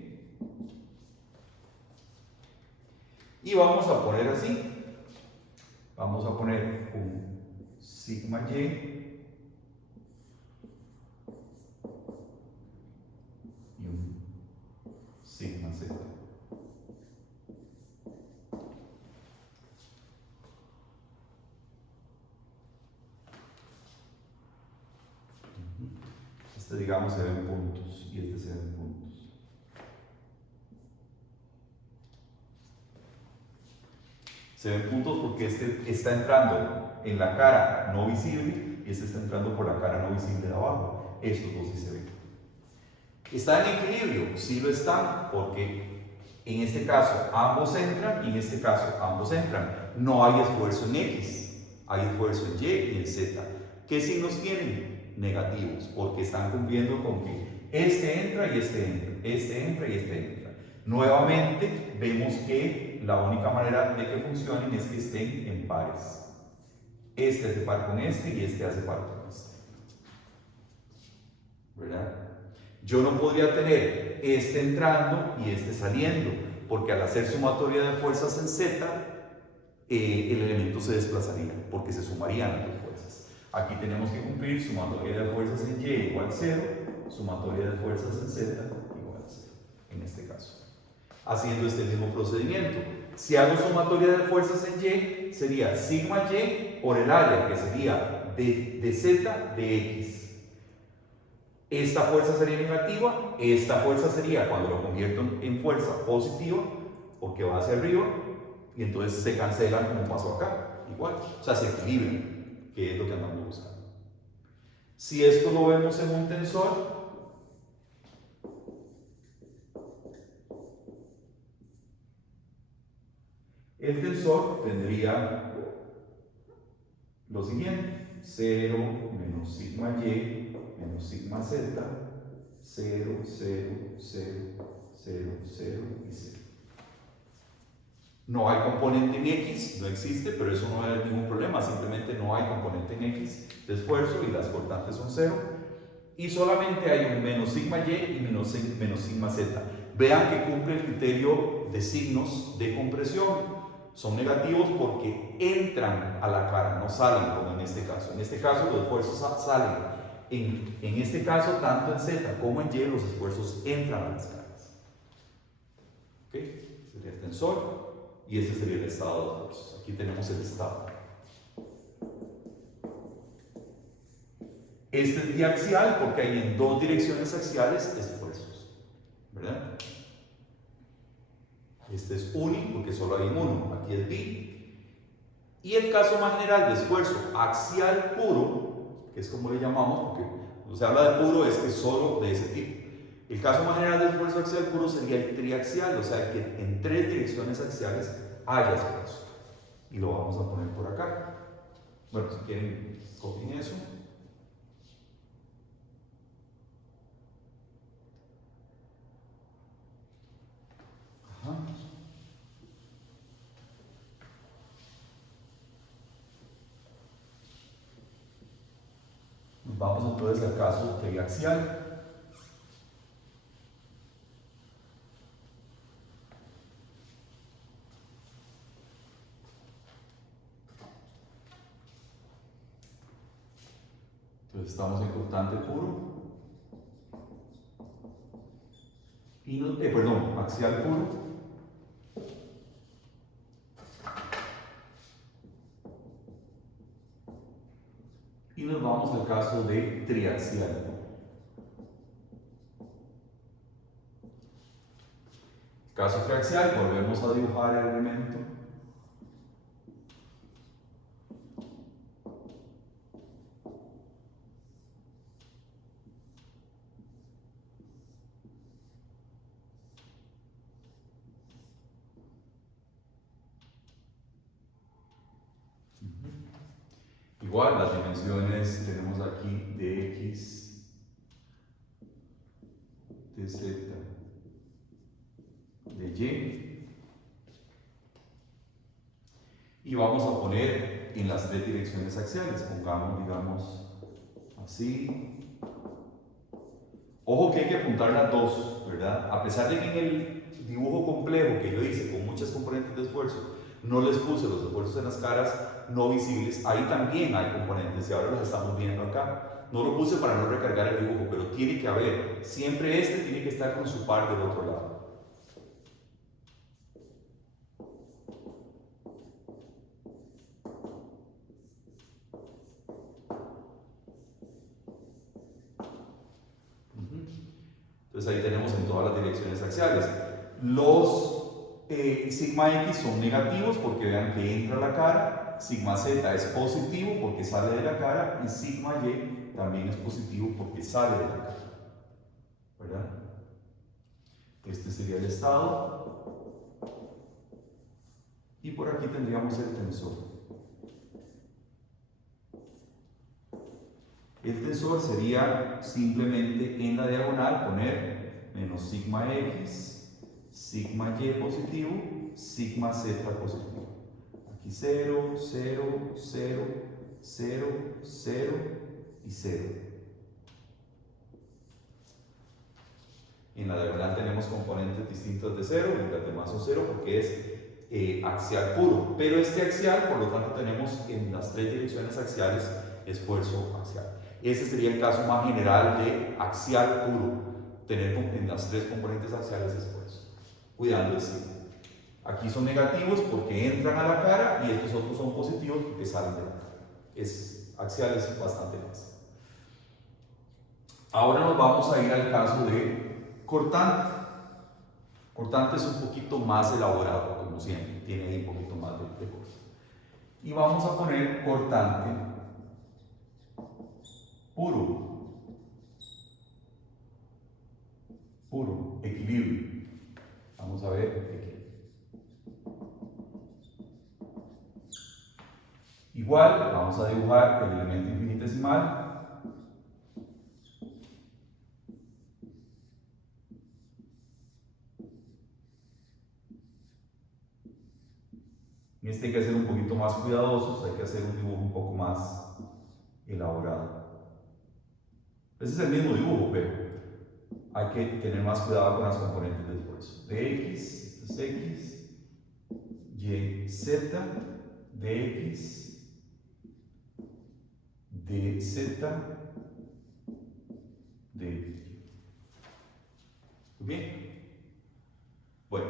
Y vamos a poner así. Vamos a poner un sigma Y y un sigma Z. Este, digamos, se ven puntos y este se ven puntos. Se ven puntos porque este está entrando en la cara no visible y este está entrando por la cara no visible de abajo. Estos dos sí se ven. ¿Está en equilibrio? Sí lo están, porque en este caso ambos entran y en este caso ambos entran. No hay esfuerzo en X, hay esfuerzo en Y y en Z. ¿Qué signos tienen? Negativos, porque están cumpliendo con que este entra y este entra, este entra y este entra. Nuevamente vemos que la única manera de que funcionen es que estén en pares. Este hace par con este y este hace par con este. ¿Verdad? Yo no podría tener este entrando y este saliendo, porque al hacer sumatoria de fuerzas en Z, el elemento se desplazaría, porque se sumarían las dos fuerzas. Aquí tenemos que cumplir sumatoria de fuerzas en Y igual 0, sumatoria de fuerzas en Z igual 0, en este caso. Haciendo este mismo procedimiento. Si hago sumatoria de fuerzas en Y, sería sigma Y por el área, que sería de Z de X. Esta fuerza sería negativa, esta fuerza sería, cuando lo convierto en fuerza, positiva, porque va hacia arriba, y entonces se cancelan como pasó acá, igual. O sea, se equilibran, que es lo que andamos buscando. Si esto lo vemos en un tensor, el tensor tendría lo siguiente: 0 menos sigma Y menos sigma Z, 0, 0, 0, 0, 0 y 0. No hay componente en X, no existe, pero eso no es ningún problema, simplemente no hay componente en X de esfuerzo y las cortantes son 0. Y solamente hay un menos sigma Y y menos sigma Z. Vean que cumple el criterio de signos de compresión. Son negativos porque entran a la cara, no salen como en este caso. En este caso los esfuerzos salen. En este caso, tanto en Z como en Y, los esfuerzos entran a las caras. ¿Ok? Este sería el tensor y este sería el estado de esfuerzos. Aquí tenemos el estado. Este es biaxial porque hay en dos direcciones axiales esfuerzos, ¿verdad? Este es uni porque solo hay uno, aquí es bi. Y el caso más general de esfuerzo axial puro, que es como le llamamos, porque cuando se habla de puro es que solo de ese tipo. El caso más general de esfuerzo axial puro sería el triaxial, o sea que en tres direcciones axiales haya esfuerzo. Y lo vamos a poner por acá. Bueno, si quieren, copien eso. Ajá. Nos vamos entonces al caso triaxial. Entonces estamos en constante puro. Y perdón, axial puro. Y nos vamos al caso de triaxial. Caso triaxial, volvemos a dibujar el elemento. Igual, las dimensiones tenemos aquí de X, de Z, de Y. Y vamos a poner en las tres direcciones axiales. Pongamos, digamos, así. Ojo que hay que apuntar las dos, ¿verdad? A pesar de que en el dibujo complejo que yo hice con muchas componentes de esfuerzo, no les puse los esfuerzos en las caras no visibles, ahí también hay componentes y ahora los estamos viendo acá. No lo puse para no recargar el dibujo, pero tiene que haber. Siempre este tiene que estar con su par del otro lado. Entonces ahí tenemos en todas las direcciones axiales. Los sigma X son negativos porque vean que entra a la cara, sigma Z es positivo porque sale de la cara y sigma Y también es positivo porque sale de la cara. ¿Verdad? Este sería el estado. Y por aquí tendríamos el tensor. El tensor sería simplemente en la diagonal poner menos sigma X, sigma Y positivo, sigma Z positivo. Aquí 0, 0, 0, 0, 0 y 0. En la diagonal tenemos componentes distintos de 0, y las demás son 0 porque es axial puro, pero este axial, por lo tanto, tenemos en las tres direcciones axiales esfuerzo axial. Ese sería el caso más general de axial puro, tener en las tres componentes axiales esfuerzo, cuidando el signo. Aquí son negativos porque entran a la cara y estos otros son positivos porque salen de la cara. Es axial, es bastante fácil. Ahora nos vamos a ir al caso de cortante. Cortante es un poquito más elaborado, como siempre, tiene ahí un poquito más de cosas. Y vamos a poner cortante puro, equilibrio. Vamos a ver equilibrio. Igual, vamos a dibujar el elemento infinitesimal. En este hay que ser un poquito más cuidadosos, hay que hacer un dibujo un poco más elaborado. Ese es el mismo dibujo, pero hay que tener más cuidado con las componentes del esfuerzo. Dx, esto es x, y, z, dx, dz, dy. ¿Bien? Bueno,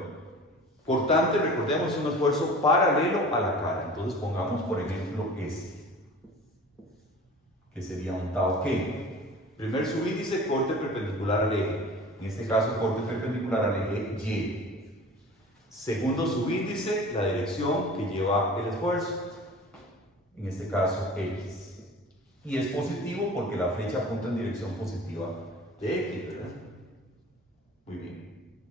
cortante, recordemos, es un esfuerzo paralelo a la cara. Entonces pongamos, por ejemplo, este, que sería un tau que. Primer subíndice, corte perpendicular al eje. En este caso, corte perpendicular al eje Y. Segundo subíndice, la dirección que lleva el esfuerzo. En este caso, X. Y es positivo porque la flecha apunta en dirección positiva de X, ¿verdad? Muy bien.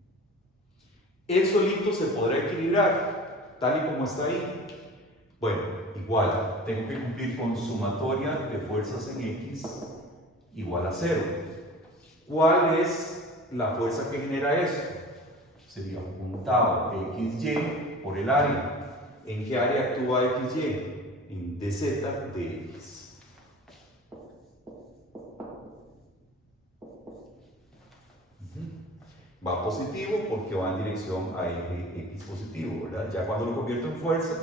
El solito se podrá equilibrar, tal y como está ahí. Bueno, igual, tengo que cumplir con sumatoria de fuerzas en X igual a 0. ¿Cuál es la fuerza que genera esto? Sería un tau XY por el área. ¿En qué área actúa XY? En dz de X. Va positivo porque va en dirección a eje X positivo, ¿verdad? Ya cuando lo convierto en fuerza,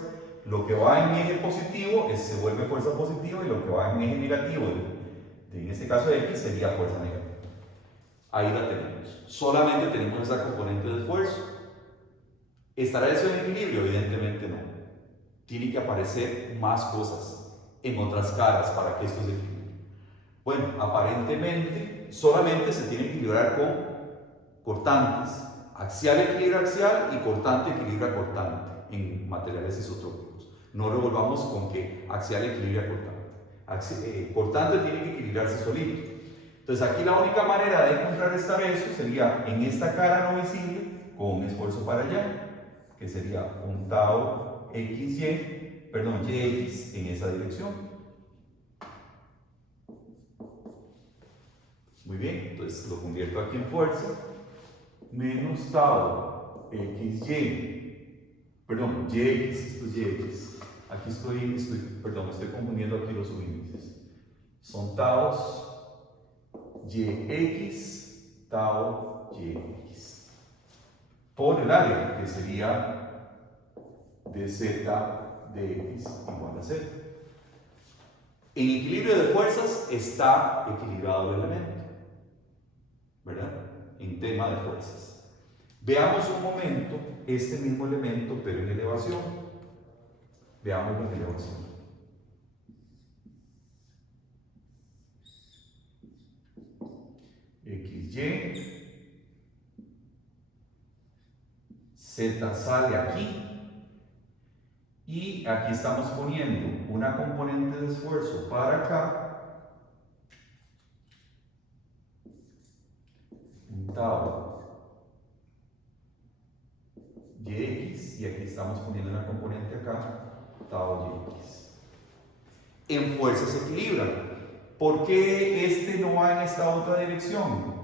lo que va en eje positivo se vuelve fuerza positiva y lo que va en eje negativo, en este caso de X, sería fuerza negativa. Ahí la tenemos. Solamente tenemos esa componente de esfuerzo. ¿Estará eso en equilibrio? Evidentemente no. Tiene que aparecer más cosas en otras caras para que esto se equilibre. Bueno, aparentemente solamente se tiene que equilibrar con cortantes. Axial equilibra axial y cortante equilibra cortante en materiales isotrópicos. No revolvamos con que axial equilibra cortante. Cortante tiene que equilibrarse solito. Entonces aquí la única manera de contrarrestar eso sería en esta cara no visible con un esfuerzo para allá, que sería un tau xy, perdón, yx en esa dirección. Muy bien, entonces lo convierto aquí en fuerza, menos tau xy, perdón, yx, esto es yx. Aquí perdón, estoy confundiendo aquí los subíndices. Son taus yx, tau yx. Por el área, que sería dz de x igual a 0. En equilibrio de fuerzas está equilibrado el elemento, ¿verdad? En tema de fuerzas. Veamos un momento este mismo elemento, pero en elevación. Veámoslo en elevación. XY, Z sale aquí, y aquí estamos poniendo una componente de esfuerzo para acá, un tau yx, y aquí estamos poniendo una componente acá, tau yx. En fuerza se equilibran. ¿Por qué este no va en esta otra dirección?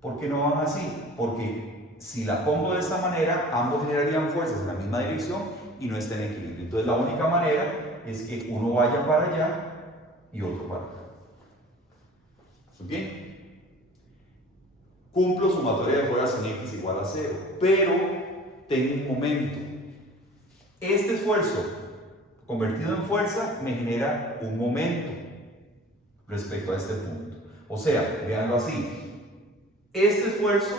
¿Por qué no van así? Porque si la pongo de esta manera, ambos generarían fuerzas en la misma dirección y no estén en equilibrio. Entonces la única manera es que uno vaya para allá y otro para acá. ¿Bien? Cumplo sumatoria de fuerzas en X igual a 0, pero tengo un momento. Este esfuerzo convertido en fuerza me genera un momento respecto a este punto. O sea, veanlo así. Este esfuerzo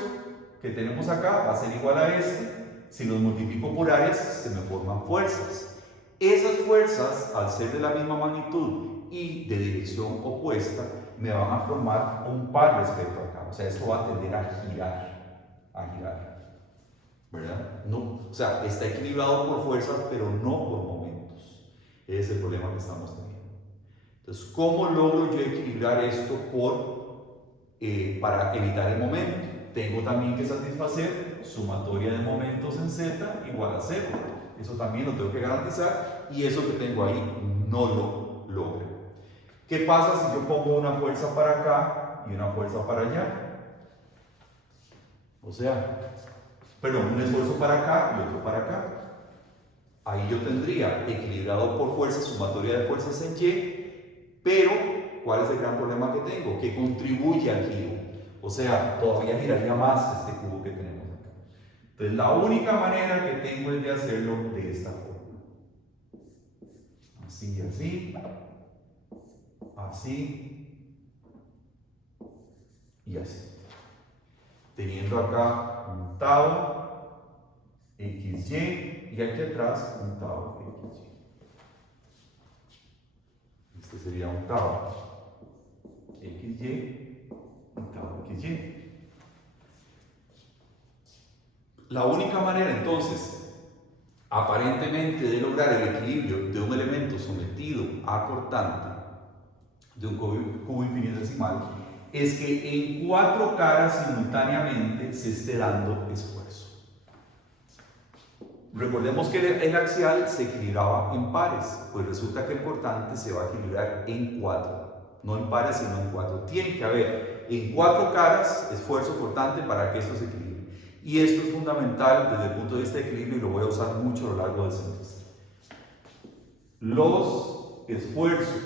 que tenemos acá va a ser igual a este. Si los multiplico por áreas, se me forman fuerzas. Esas fuerzas, al ser de la misma magnitud y de dirección opuesta, me van a formar un par respecto a acá. O sea, esto va a tender a girar, ¿verdad? No, o sea, está equilibrado por fuerzas, pero no por momentos. Ese es el problema que estamos teniendo. Entonces, ¿cómo logro yo equilibrar esto para evitar el momento? Tengo también que satisfacer sumatoria de momentos en Z igual a 0. Eso también lo tengo que garantizar y eso que tengo ahí no lo logro. ¿Qué pasa si yo pongo una fuerza para acá y una fuerza para allá? O sea, perdón, un esfuerzo para acá y otro para acá. Ahí yo tendría equilibrado por fuerza, sumatoria de fuerzas en Y, pero ¿cuál es el gran problema que tengo? Que contribuye al giro. O sea, todavía giraría más este cubo que tenemos acá. Entonces, la única manera que tengo es de hacerlo de esta forma. Así, así y así. Teniendo acá un tau XY y aquí atrás un tau XY. Este sería un tau XY, un tau XY. La única manera entonces, aparentemente, de lograr el equilibrio de un elemento sometido a cortante de un cubo infinitesimal es que en 4 caras simultáneamente se esté dando esfuerzo. Recordemos que el axial se equilibraba en pares, pues resulta que el cortante se va a equilibrar en 4, no en pares sino en 4. Tiene que haber en 4 caras esfuerzo cortante para que esto se equilibre. Y esto es fundamental desde el punto de vista de equilibrio y lo voy a usar mucho a lo largo del semestre. Los esfuerzos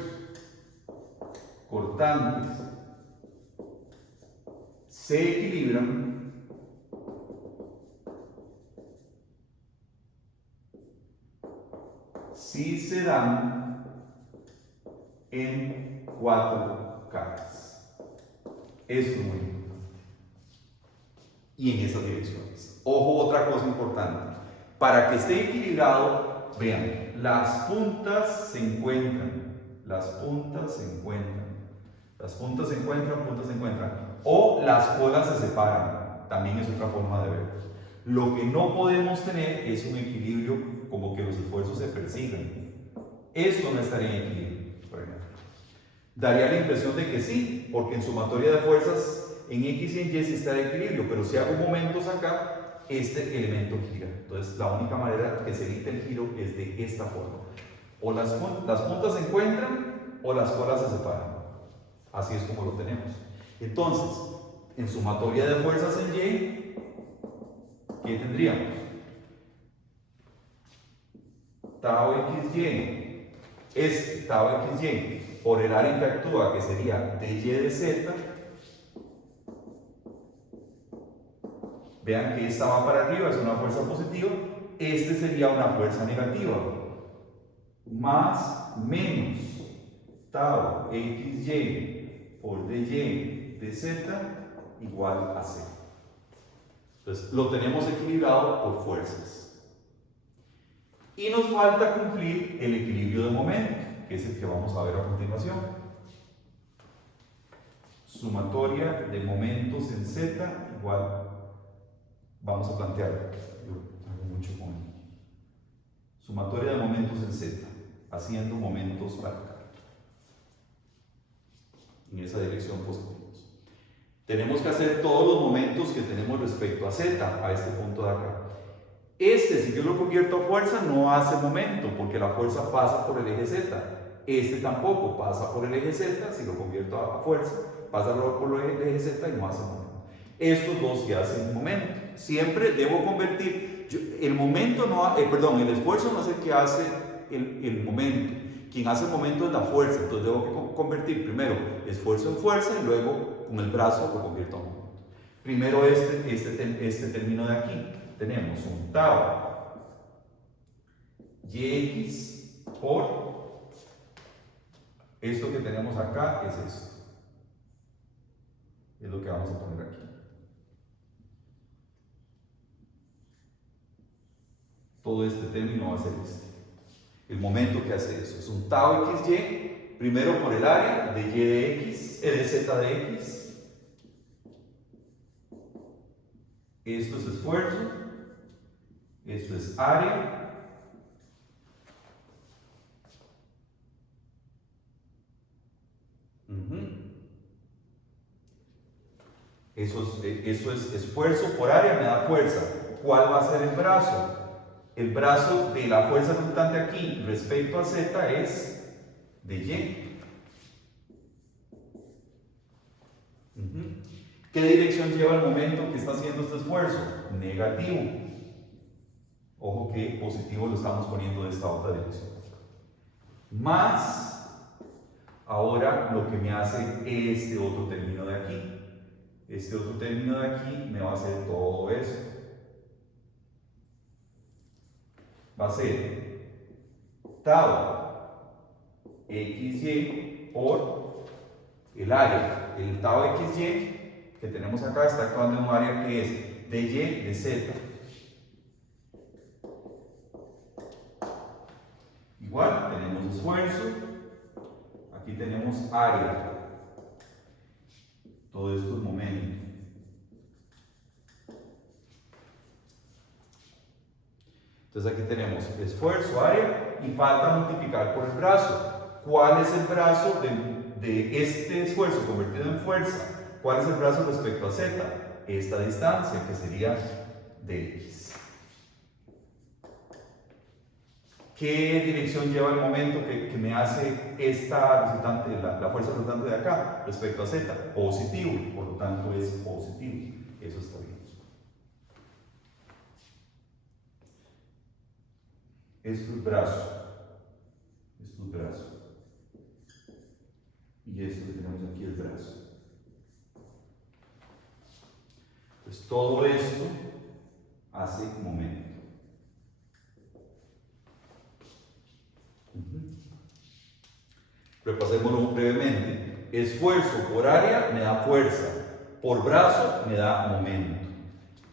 cortantes se equilibran si se dan en 4 caras. Esto es muy importante. Y en esas direcciones. Ojo, otra cosa importante. Para que esté equilibrado, vean, las puntas se encuentran. Las puntas se encuentran. Las puntas se encuentran, puntas se encuentran. O las colas se separan. También es otra forma de verlo. Lo que no podemos tener es un equilibrio como que los esfuerzos se persigan. Esto no estaría en equilibrio, por ejemplo. Daría la impresión de que sí, porque en sumatoria de fuerzas en X y en Y sí está de equilibrio, pero si hago momentos acá, este elemento gira. Entonces, la única manera que se evite el giro es de esta forma. O las puntas se encuentran o las colas se separan. Así es como lo tenemos. Entonces, en sumatoria de fuerzas en Y, ¿qué tendríamos? Tau XY, este tau XY, por el área que actúa, que sería dy de z. Vean que esta va para arriba, es una fuerza positiva. Este sería una fuerza negativa. Más menos tau XY por dy de z igual a 0. Entonces, lo tenemos equilibrado por fuerzas. Y nos falta cumplir el equilibrio de momento, que es el que vamos a ver a continuación. Sumatoria de momentos en z igual. Vamos a plantearlo. Yo hago mucho con él. Sumatoria de momentos en z, haciendo momentos para acá. En esa dirección positivos. Tenemos que hacer todos los momentos que tenemos respecto a z, a este punto de acá. Si yo lo convierto a fuerza, no hace momento, porque la fuerza pasa por el eje z. Este tampoco pasa por el eje z, si lo convierto a fuerza, pasa por el eje z y no hace momento. Estos dos ya hacen momento. Siempre debo convertir, el esfuerzo no es el que hace el momento. Quien hace el momento es la fuerza. Entonces debo convertir primero esfuerzo en fuerza y luego con el brazo lo convierto a momento. Primero este término de aquí. Tenemos un tau yx por esto que tenemos acá es esto. Es lo que vamos a poner aquí. Todo este término va a ser este. El momento que hace eso es un tau xy, primero por el área de y de x, de z de x. Esto es esfuerzo, esto es área. Eso es esfuerzo por área, me da fuerza. ¿Cuál va a ser el brazo? El brazo de la fuerza resultante aquí respecto a z es de y. ¿Qué dirección lleva el momento que está haciendo este esfuerzo? Negativo. Ojo que positivo lo estamos poniendo de esta otra dirección. Más, ahora lo que me hace este otro término de aquí. Este otro término de aquí me va a hacer todo esto. Va a ser tau xy por el área. El tau xy que tenemos acá está actuando en un área que es de y de z. Igual, tenemos esfuerzo, aquí tenemos área. Todo esto es momento. Entonces aquí tenemos esfuerzo, área y falta multiplicar por el brazo. ¿Cuál es el brazo de este esfuerzo convertido en fuerza? ¿Cuál es el brazo respecto a z? Esta distancia que sería dx. ¿Qué dirección lleva el momento que me hace esta resultante, la fuerza resultante de acá respecto a z? Positivo, por lo tanto es positivo. Eso está bien. Esto es brazo. Esto es brazo. Y esto que tenemos aquí es brazo. Pues todo esto hace momento. Repasémoslo brevemente. Esfuerzo por área me da fuerza, por brazo me da momento.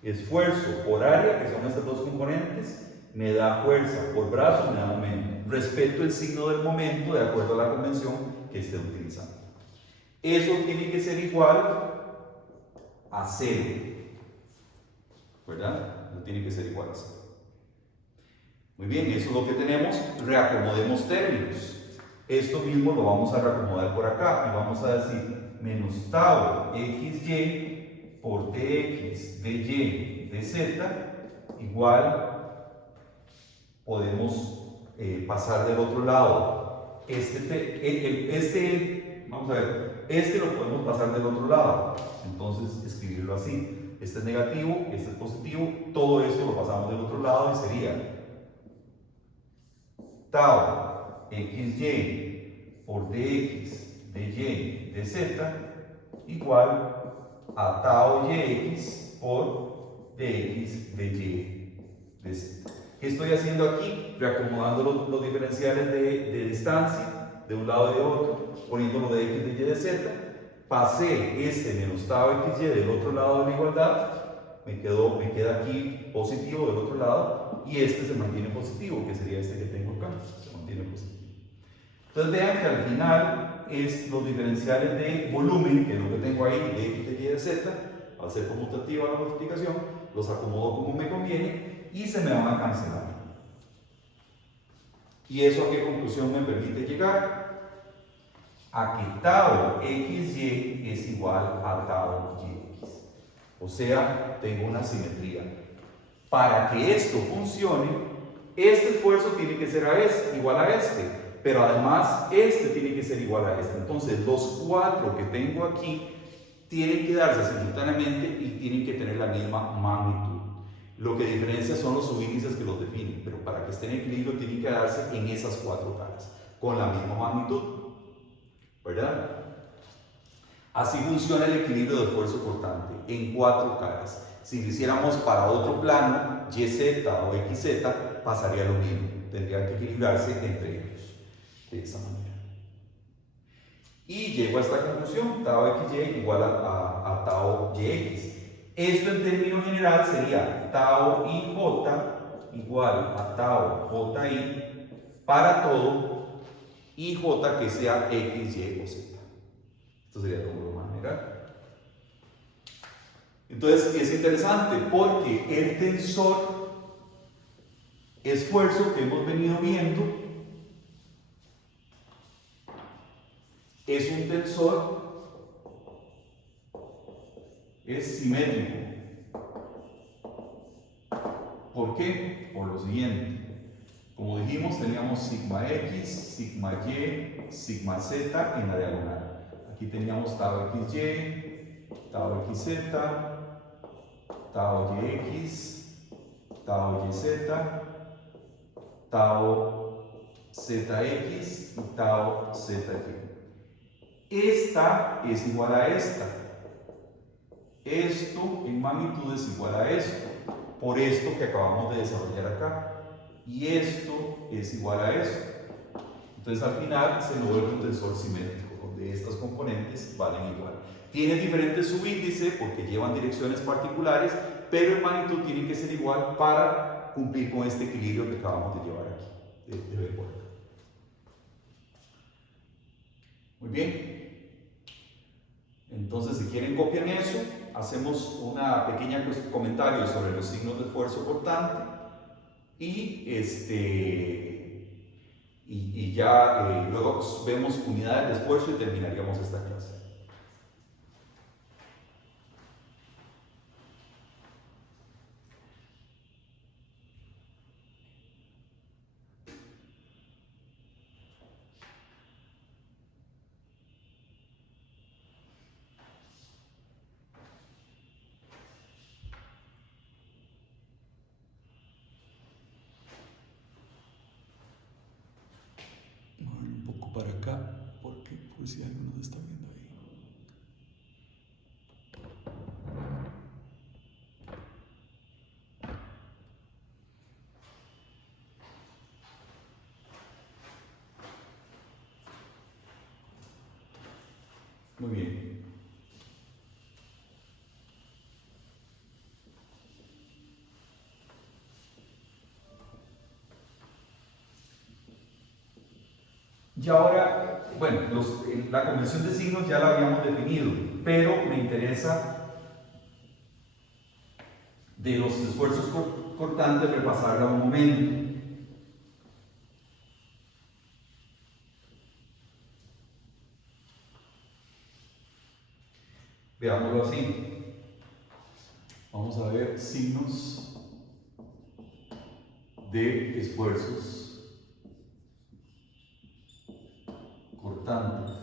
Esfuerzo por área, que son estas dos componentes, me da fuerza, por brazo me da momento. Respeto el signo del momento de acuerdo a la convención que esté utilizando. Eso tiene que ser igual a 0. ¿Verdad? No tiene que ser igual a 0. Muy bien, eso es lo que tenemos. Reacomodemos términos. Esto mismo lo vamos a reacomodar por acá y vamos a decir menos tau xy por dx de y de z igual, podemos pasar del otro lado. Vamos a ver, este lo podemos pasar del otro lado. Entonces escribirlo así. Este es negativo, este es positivo. Todo esto lo pasamos del otro lado y sería tau xy por dx de y de z igual a tau yx por dx de y de z. ¿Qué estoy haciendo aquí? Reacomodando los diferenciales de distancia de un lado y de otro, poniéndolo de x de y de z. Pasé este menos tau xy del otro lado de la igualdad, me queda aquí positivo del otro lado, y este se mantiene positivo, que sería este que tengo acá, se mantiene positivo. Entonces vean que al final es los diferenciales de volumen, que es lo que tengo ahí, de x de y de z, al ser conmutativa la multiplicación, los acomodo como me conviene y se me van a cancelar. ¿Y eso a qué conclusión me permite llegar? A que tau xy es igual a tau yx. O sea, tengo una simetría. Para que esto funcione, este esfuerzo tiene que ser igual a este, pero además este tiene que ser igual a este. Entonces, los cuatro que tengo aquí tienen que darse simultáneamente y tienen que tener la misma magnitud. Lo que diferencia son los subíndices que los definen, pero para que estén en equilibrio tienen que darse en esas cuatro caras, con la misma magnitud, ¿verdad? Así funciona el equilibrio de esfuerzo cortante, en cuatro caras. Si lo hiciéramos para otro plano, YZ o XZ, pasaría lo mismo. Tendrían que equilibrarse entre ellos. De esa manera. Y llego a esta conclusión, tau XY igual a tau YX. Esto en términos general sería tau IJ igual a tau JI para todo IJ que sea X, Y o Z. Esto sería como lo más general. Entonces es interesante porque el tensor esfuerzo que hemos venido viendo es un tensor simétrico. ¿Por qué? Por lo siguiente. Como dijimos, teníamos sigma X, sigma Y, sigma Z en la diagonal. Aquí teníamos tau XY, tau XZ, tau YX, tau YZ, tau ZX y tau ZY. Esta es igual a esta. Esto en magnitud es igual a esto, por esto que acabamos de desarrollar acá. Y esto es igual a esto. Entonces al final se nos vuelve un tensor simétrico, donde estas componentes valen igual. Tienen diferentes subíndices porque llevan direcciones particulares, pero en magnitud tienen que ser igual para cumplir con este equilibrio que acabamos de llevar aquí, de ver por acá. Muy bien. Entonces, si quieren, copian eso. Hacemos una pequeña comentario sobre los signos de esfuerzo cortante y ya luego vemos unidades de esfuerzo y terminaríamos esta clase. Para acá, porque por si alguien nos está viendo ahí. Muy bien. Y ahora, bueno, la convención de signos ya la habíamos definido, pero me interesa de los esfuerzos cortantes repasarla un momento. Veámoslo así. Vamos a ver signos de esfuerzos cortantes.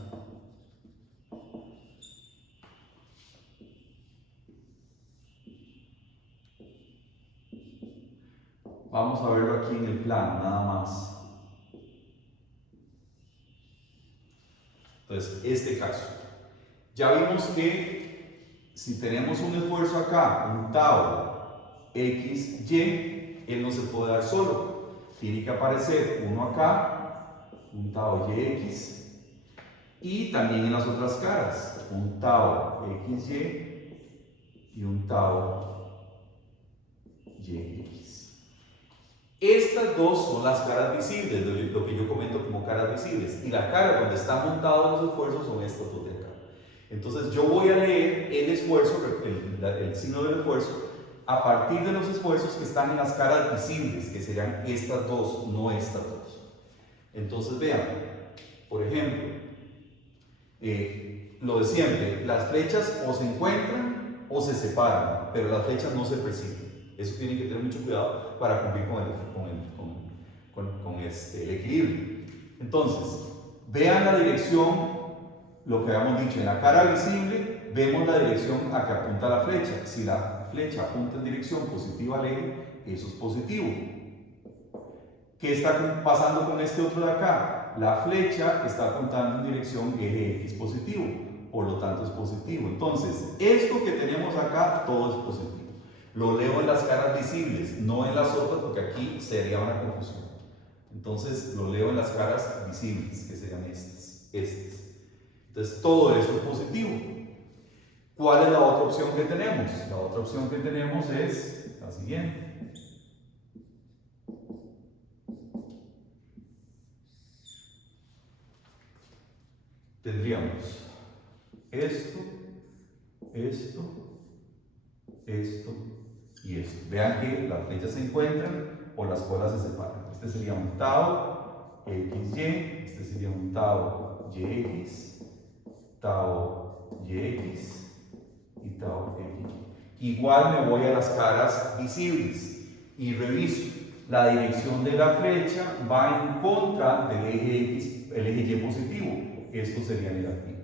Vamos a verlo aquí en el plano, nada más. Entonces, este caso. Ya vimos que si tenemos un esfuerzo acá, un tau x, y, él no se puede dar solo. Tiene que aparecer uno acá, un tau yx, y también en las otras caras, un tau xy y un tau yx. Estas dos son las caras visibles, lo que yo comento como caras visibles, y la cara donde están montados los esfuerzos son estas dos de acá. Entonces yo voy a leer el esfuerzo, el signo del esfuerzo, a partir de los esfuerzos que están en las caras visibles, que serían estas dos, no estas dos. Entonces vean, por ejemplo, lo de siempre, las flechas o se encuentran o se separan, pero las flechas no se persiguen. Eso tienen que tener mucho cuidado para cumplir con el equilibrio. Entonces, vean la dirección, lo que habíamos dicho, en la cara visible vemos la dirección a que apunta la flecha. Si la flecha apunta en dirección positiva al eje, eso es positivo. ¿Qué está pasando con este otro de acá? La flecha está apuntando en dirección eje X positivo, por lo tanto es positivo. Entonces, esto que tenemos acá, todo es positivo. Lo leo en las caras visibles, no en las otras, porque aquí sería una confusión. Entonces lo leo en las caras visibles, que serían estas. Entonces todo esto es positivo. ¿Cuál es la otra opción que tenemos? La otra opción que tenemos es la siguiente. Tendríamos esto, esto, esto y esto. Vean que las flechas se encuentran o las colas se separan. Este sería un tau XY, este sería un tau YX, tau YX y tau XY. Igual me voy a las caras visibles y reviso. La dirección de la flecha va en contra del eje X, el eje Y positivo. Esto sería negativo.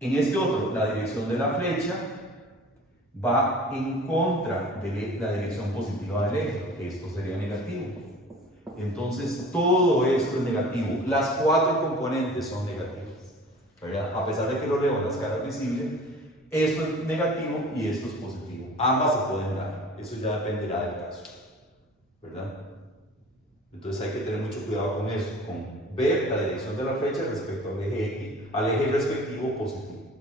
En este otro, la dirección de la flecha va en contra de la dirección positiva del eje. Esto sería negativo. Entonces, todo esto es negativo. Las cuatro componentes son negativas, ¿verdad? A pesar de que lo leo en las caras visibles, esto es negativo y esto es positivo. Ambas se pueden dar. Eso ya dependerá del caso, ¿verdad? Entonces hay que tener mucho cuidado con eso, con ver la dirección de la flecha respecto al eje respectivo positivo.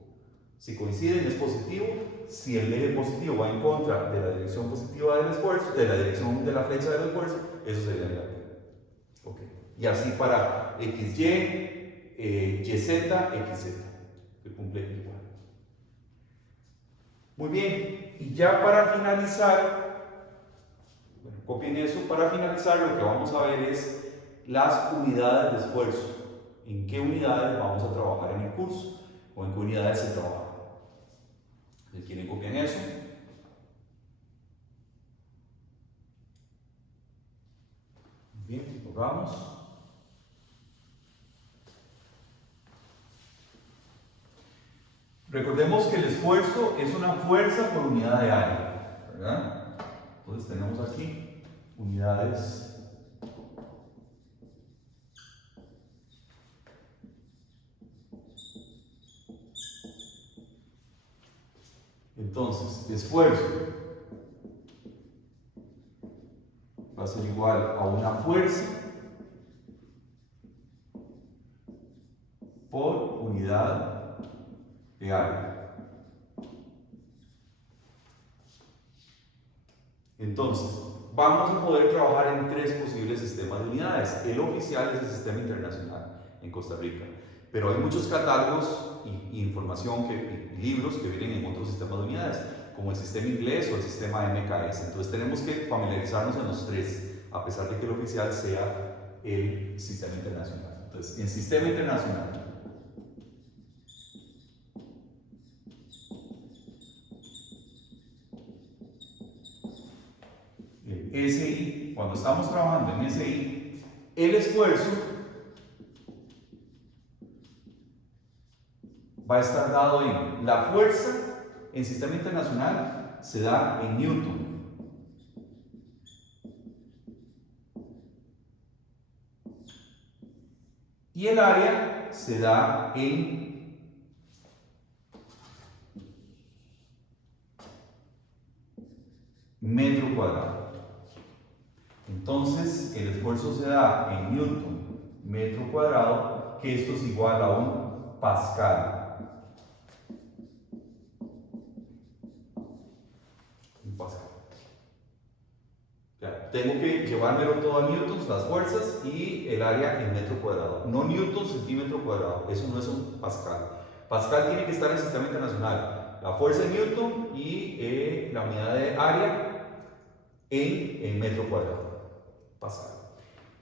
Si coinciden es positivo. Si el eje positivo va en contra de la dirección positiva del esfuerzo, de la dirección de la flecha del esfuerzo, eso sería negativo. Okay. Y así para XY, YZ, XZ, que cumple igual. Muy bien, y ya para finalizar, bueno, copien eso, para finalizar lo que vamos a ver es las unidades de esfuerzo. ¿En qué unidades vamos a trabajar en el curso? ¿O en qué unidades se trabaja? ¿Les quieren copiar eso? Bien, lo vamos. Recordemos que el esfuerzo es una fuerza por unidad de área, ¿verdad? Entonces tenemos aquí unidades entonces, esfuerzo va a ser igual a una fuerza por unidad de área. Entonces, vamos a poder trabajar en tres posibles sistemas de unidades. El oficial es el sistema internacional en Costa Rica, pero hay muchos catálogos y información y libros que vienen en otros sistemas de unidades, como el sistema inglés o el sistema MKS. Entonces tenemos que familiarizarnos en los tres, a pesar de que el oficial sea el sistema internacional. Entonces, en sistema internacional, SI, cuando estamos trabajando en SI, el esfuerzo va a estar dado en la fuerza en sistema internacional se da en Newton. Y el área se da en metro cuadrado. Entonces, el esfuerzo se da en Newton metro cuadrado, que esto es igual a un pascal. Un pascal. Ya, tengo que llevármelo todo a newtons, las fuerzas, y el área en metro cuadrado. No newton, centímetro cuadrado. Eso no es un pascal. Pascal tiene que estar en el sistema internacional. La fuerza en newton y la unidad de área en metro cuadrado. Pascal.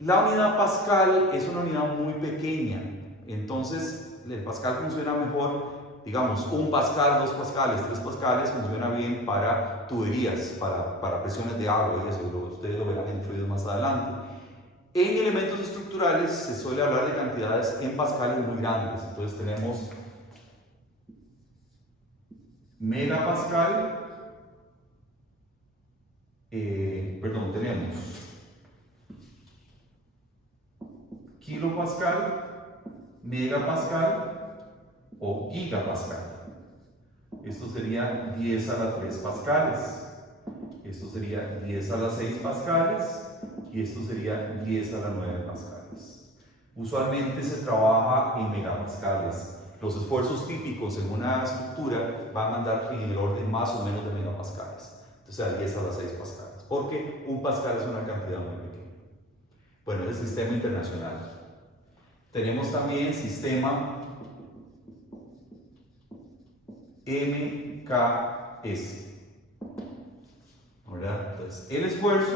La unidad pascal es una unidad muy pequeña, entonces el pascal funciona mejor, digamos, 1 pascal, 2 pascales, 3 pascales funciona bien para tuberías, para presiones de agua y eso, ustedes lo verán en fluidos más adelante. En elementos estructurales se suele hablar de cantidades en pascales muy grandes, entonces tenemos megapascal, tenemos kilopascal, megapascal o gigapascal. Esto sería 10 a la 3 pascales. Esto sería 10 a la 6 pascales y esto sería 10 a la 9 pascales. Usualmente se trabaja en megapascales. Los esfuerzos típicos en una estructura van a andar en el orden más o menos de megapascales. Entonces a 10 a la 6 pascales. Porque un pascal es una cantidad muy pequeña. Bueno, el sistema internacional. Tenemos también sistema MKS. ¿Verdad? Entonces, el esfuerzo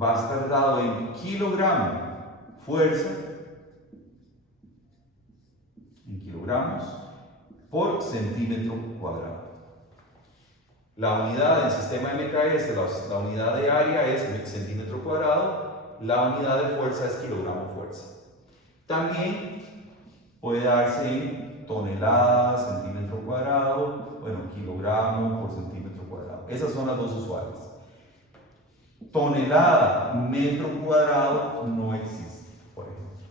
va a estar dado en kilogramo fuerza, en kilogramos, por centímetro cuadrado. La unidad del sistema MKS, la unidad de área es centímetro cuadrado, la unidad de fuerza es kilogramo fuerza. También puede darse en toneladas, centímetro cuadrado, bueno, kilogramo por centímetro cuadrado. Esas son las dos usuales. Tonelada, metro cuadrado no existe, por ejemplo.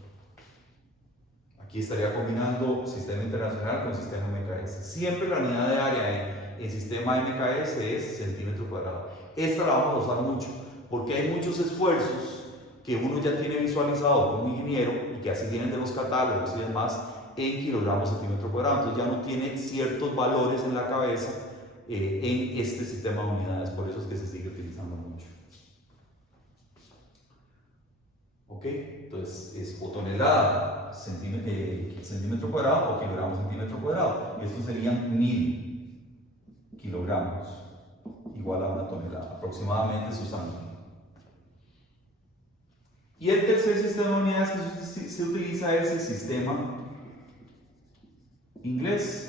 Aquí estaría combinando sistema internacional con sistema MKS. Siempre la unidad de área en sistema MKS es centímetro cuadrado. Esta la vamos a usar mucho porque hay muchos esfuerzos que uno ya tiene visualizado como ingeniero y que así vienen de los catálogos y demás en kilogramos centímetro cuadrado. Entonces ya no tiene ciertos valores en la cabeza en este sistema de unidades. Por eso es que se sigue utilizando mucho. ¿Ok? Entonces es o tonelada centímetro cuadrado o kilogramo centímetro cuadrado. Estos serían 1000 kilogramos, igual a una tonelada. Aproximadamente se usan 1000. Y el tercer sistema de unidades que se utiliza es el sistema inglés.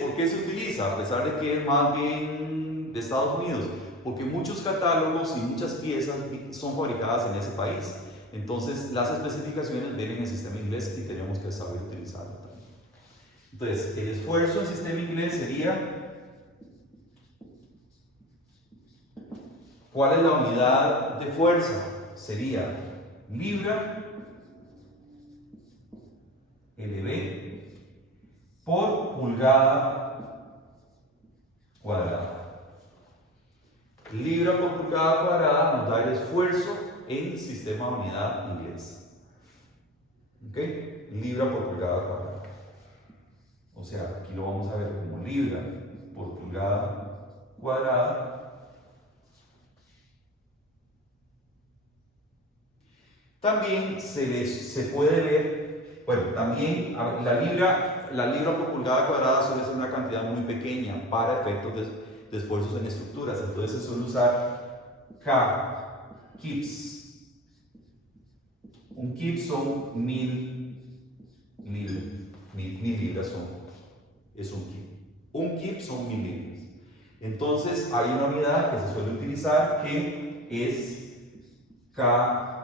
¿Por qué se utiliza? A pesar de que es más bien de Estados Unidos. Porque muchos catálogos y muchas piezas son fabricadas en ese país. Entonces, las especificaciones vienen en el sistema inglés y tenemos que saber utilizarlo también. Entonces, el esfuerzo en sistema inglés sería... ¿Cuál es la unidad de fuerza? Sería libra LB por pulgada cuadrada. Libra por pulgada cuadrada nos da el esfuerzo en sistema de unidad inglés. ¿Ok? Libra por pulgada cuadrada. O sea, aquí lo vamos a ver como libra por pulgada cuadrada. También se puede ver, bueno, también la libra por pulgada cuadrada suele ser una cantidad muy pequeña para efectos de esfuerzos en estructuras. Entonces se suele usar kips. Un kip son 1000 libras. 1000 libras es un kip. Un kip son 1000 libras. Entonces hay una unidad que se suele utilizar que es KSI.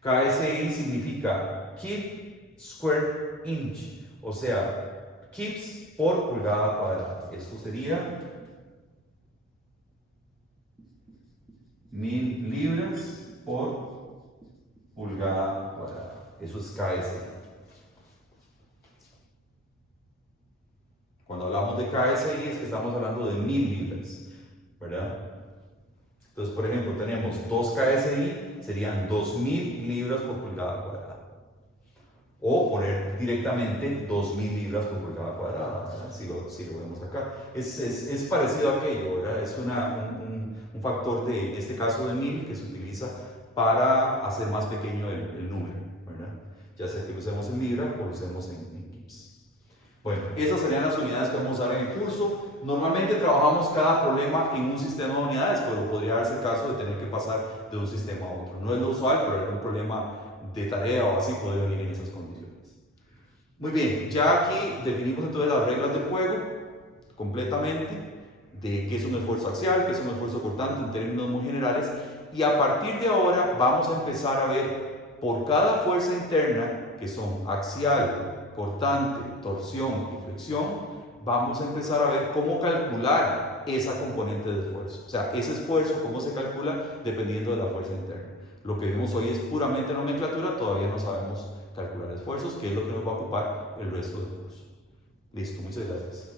KSI significa kip square inch, o sea, kips por pulgada cuadrada. Esto sería 1000 libras por pulgada cuadrada. Eso es KSI. Cuando hablamos de KSI es que estamos hablando de 1000 libras, ¿verdad? Entonces, por ejemplo, tenemos 2 KSI, serían 2000 libras por pulgada cuadrada. O poner directamente 2000 libras por pulgada cuadrada, si lo vemos acá. Es parecido a aquello, ¿verdad? Es un factor de este caso de 1000 que se utiliza para hacer más pequeño el número, ¿verdad? Ya sea que lo usemos en libra o lo usemos en kips. Bueno, esas serían las unidades que vamos a dar en el curso. Normalmente trabajamos cada problema en un sistema de unidades, pero podría darse el caso de tener que pasar de un sistema a otro. No es lo usual, pero algún problema de tarea o así puede venir en esas condiciones. Muy bien, ya aquí definimos entonces las reglas del juego completamente, de qué es un esfuerzo axial, qué es un esfuerzo cortante en términos muy generales, y a partir de ahora vamos a empezar a ver por cada fuerza interna, que son axial, cortante, torsión y flexión, vamos a empezar a ver cómo calcular esa componente de esfuerzo. O sea, ese esfuerzo, cómo se calcula dependiendo de la fuerza interna. Lo que vimos hoy es puramente nomenclatura, todavía no sabemos calcular esfuerzos, que es lo que nos va a ocupar el resto del curso. Listo, muchas gracias.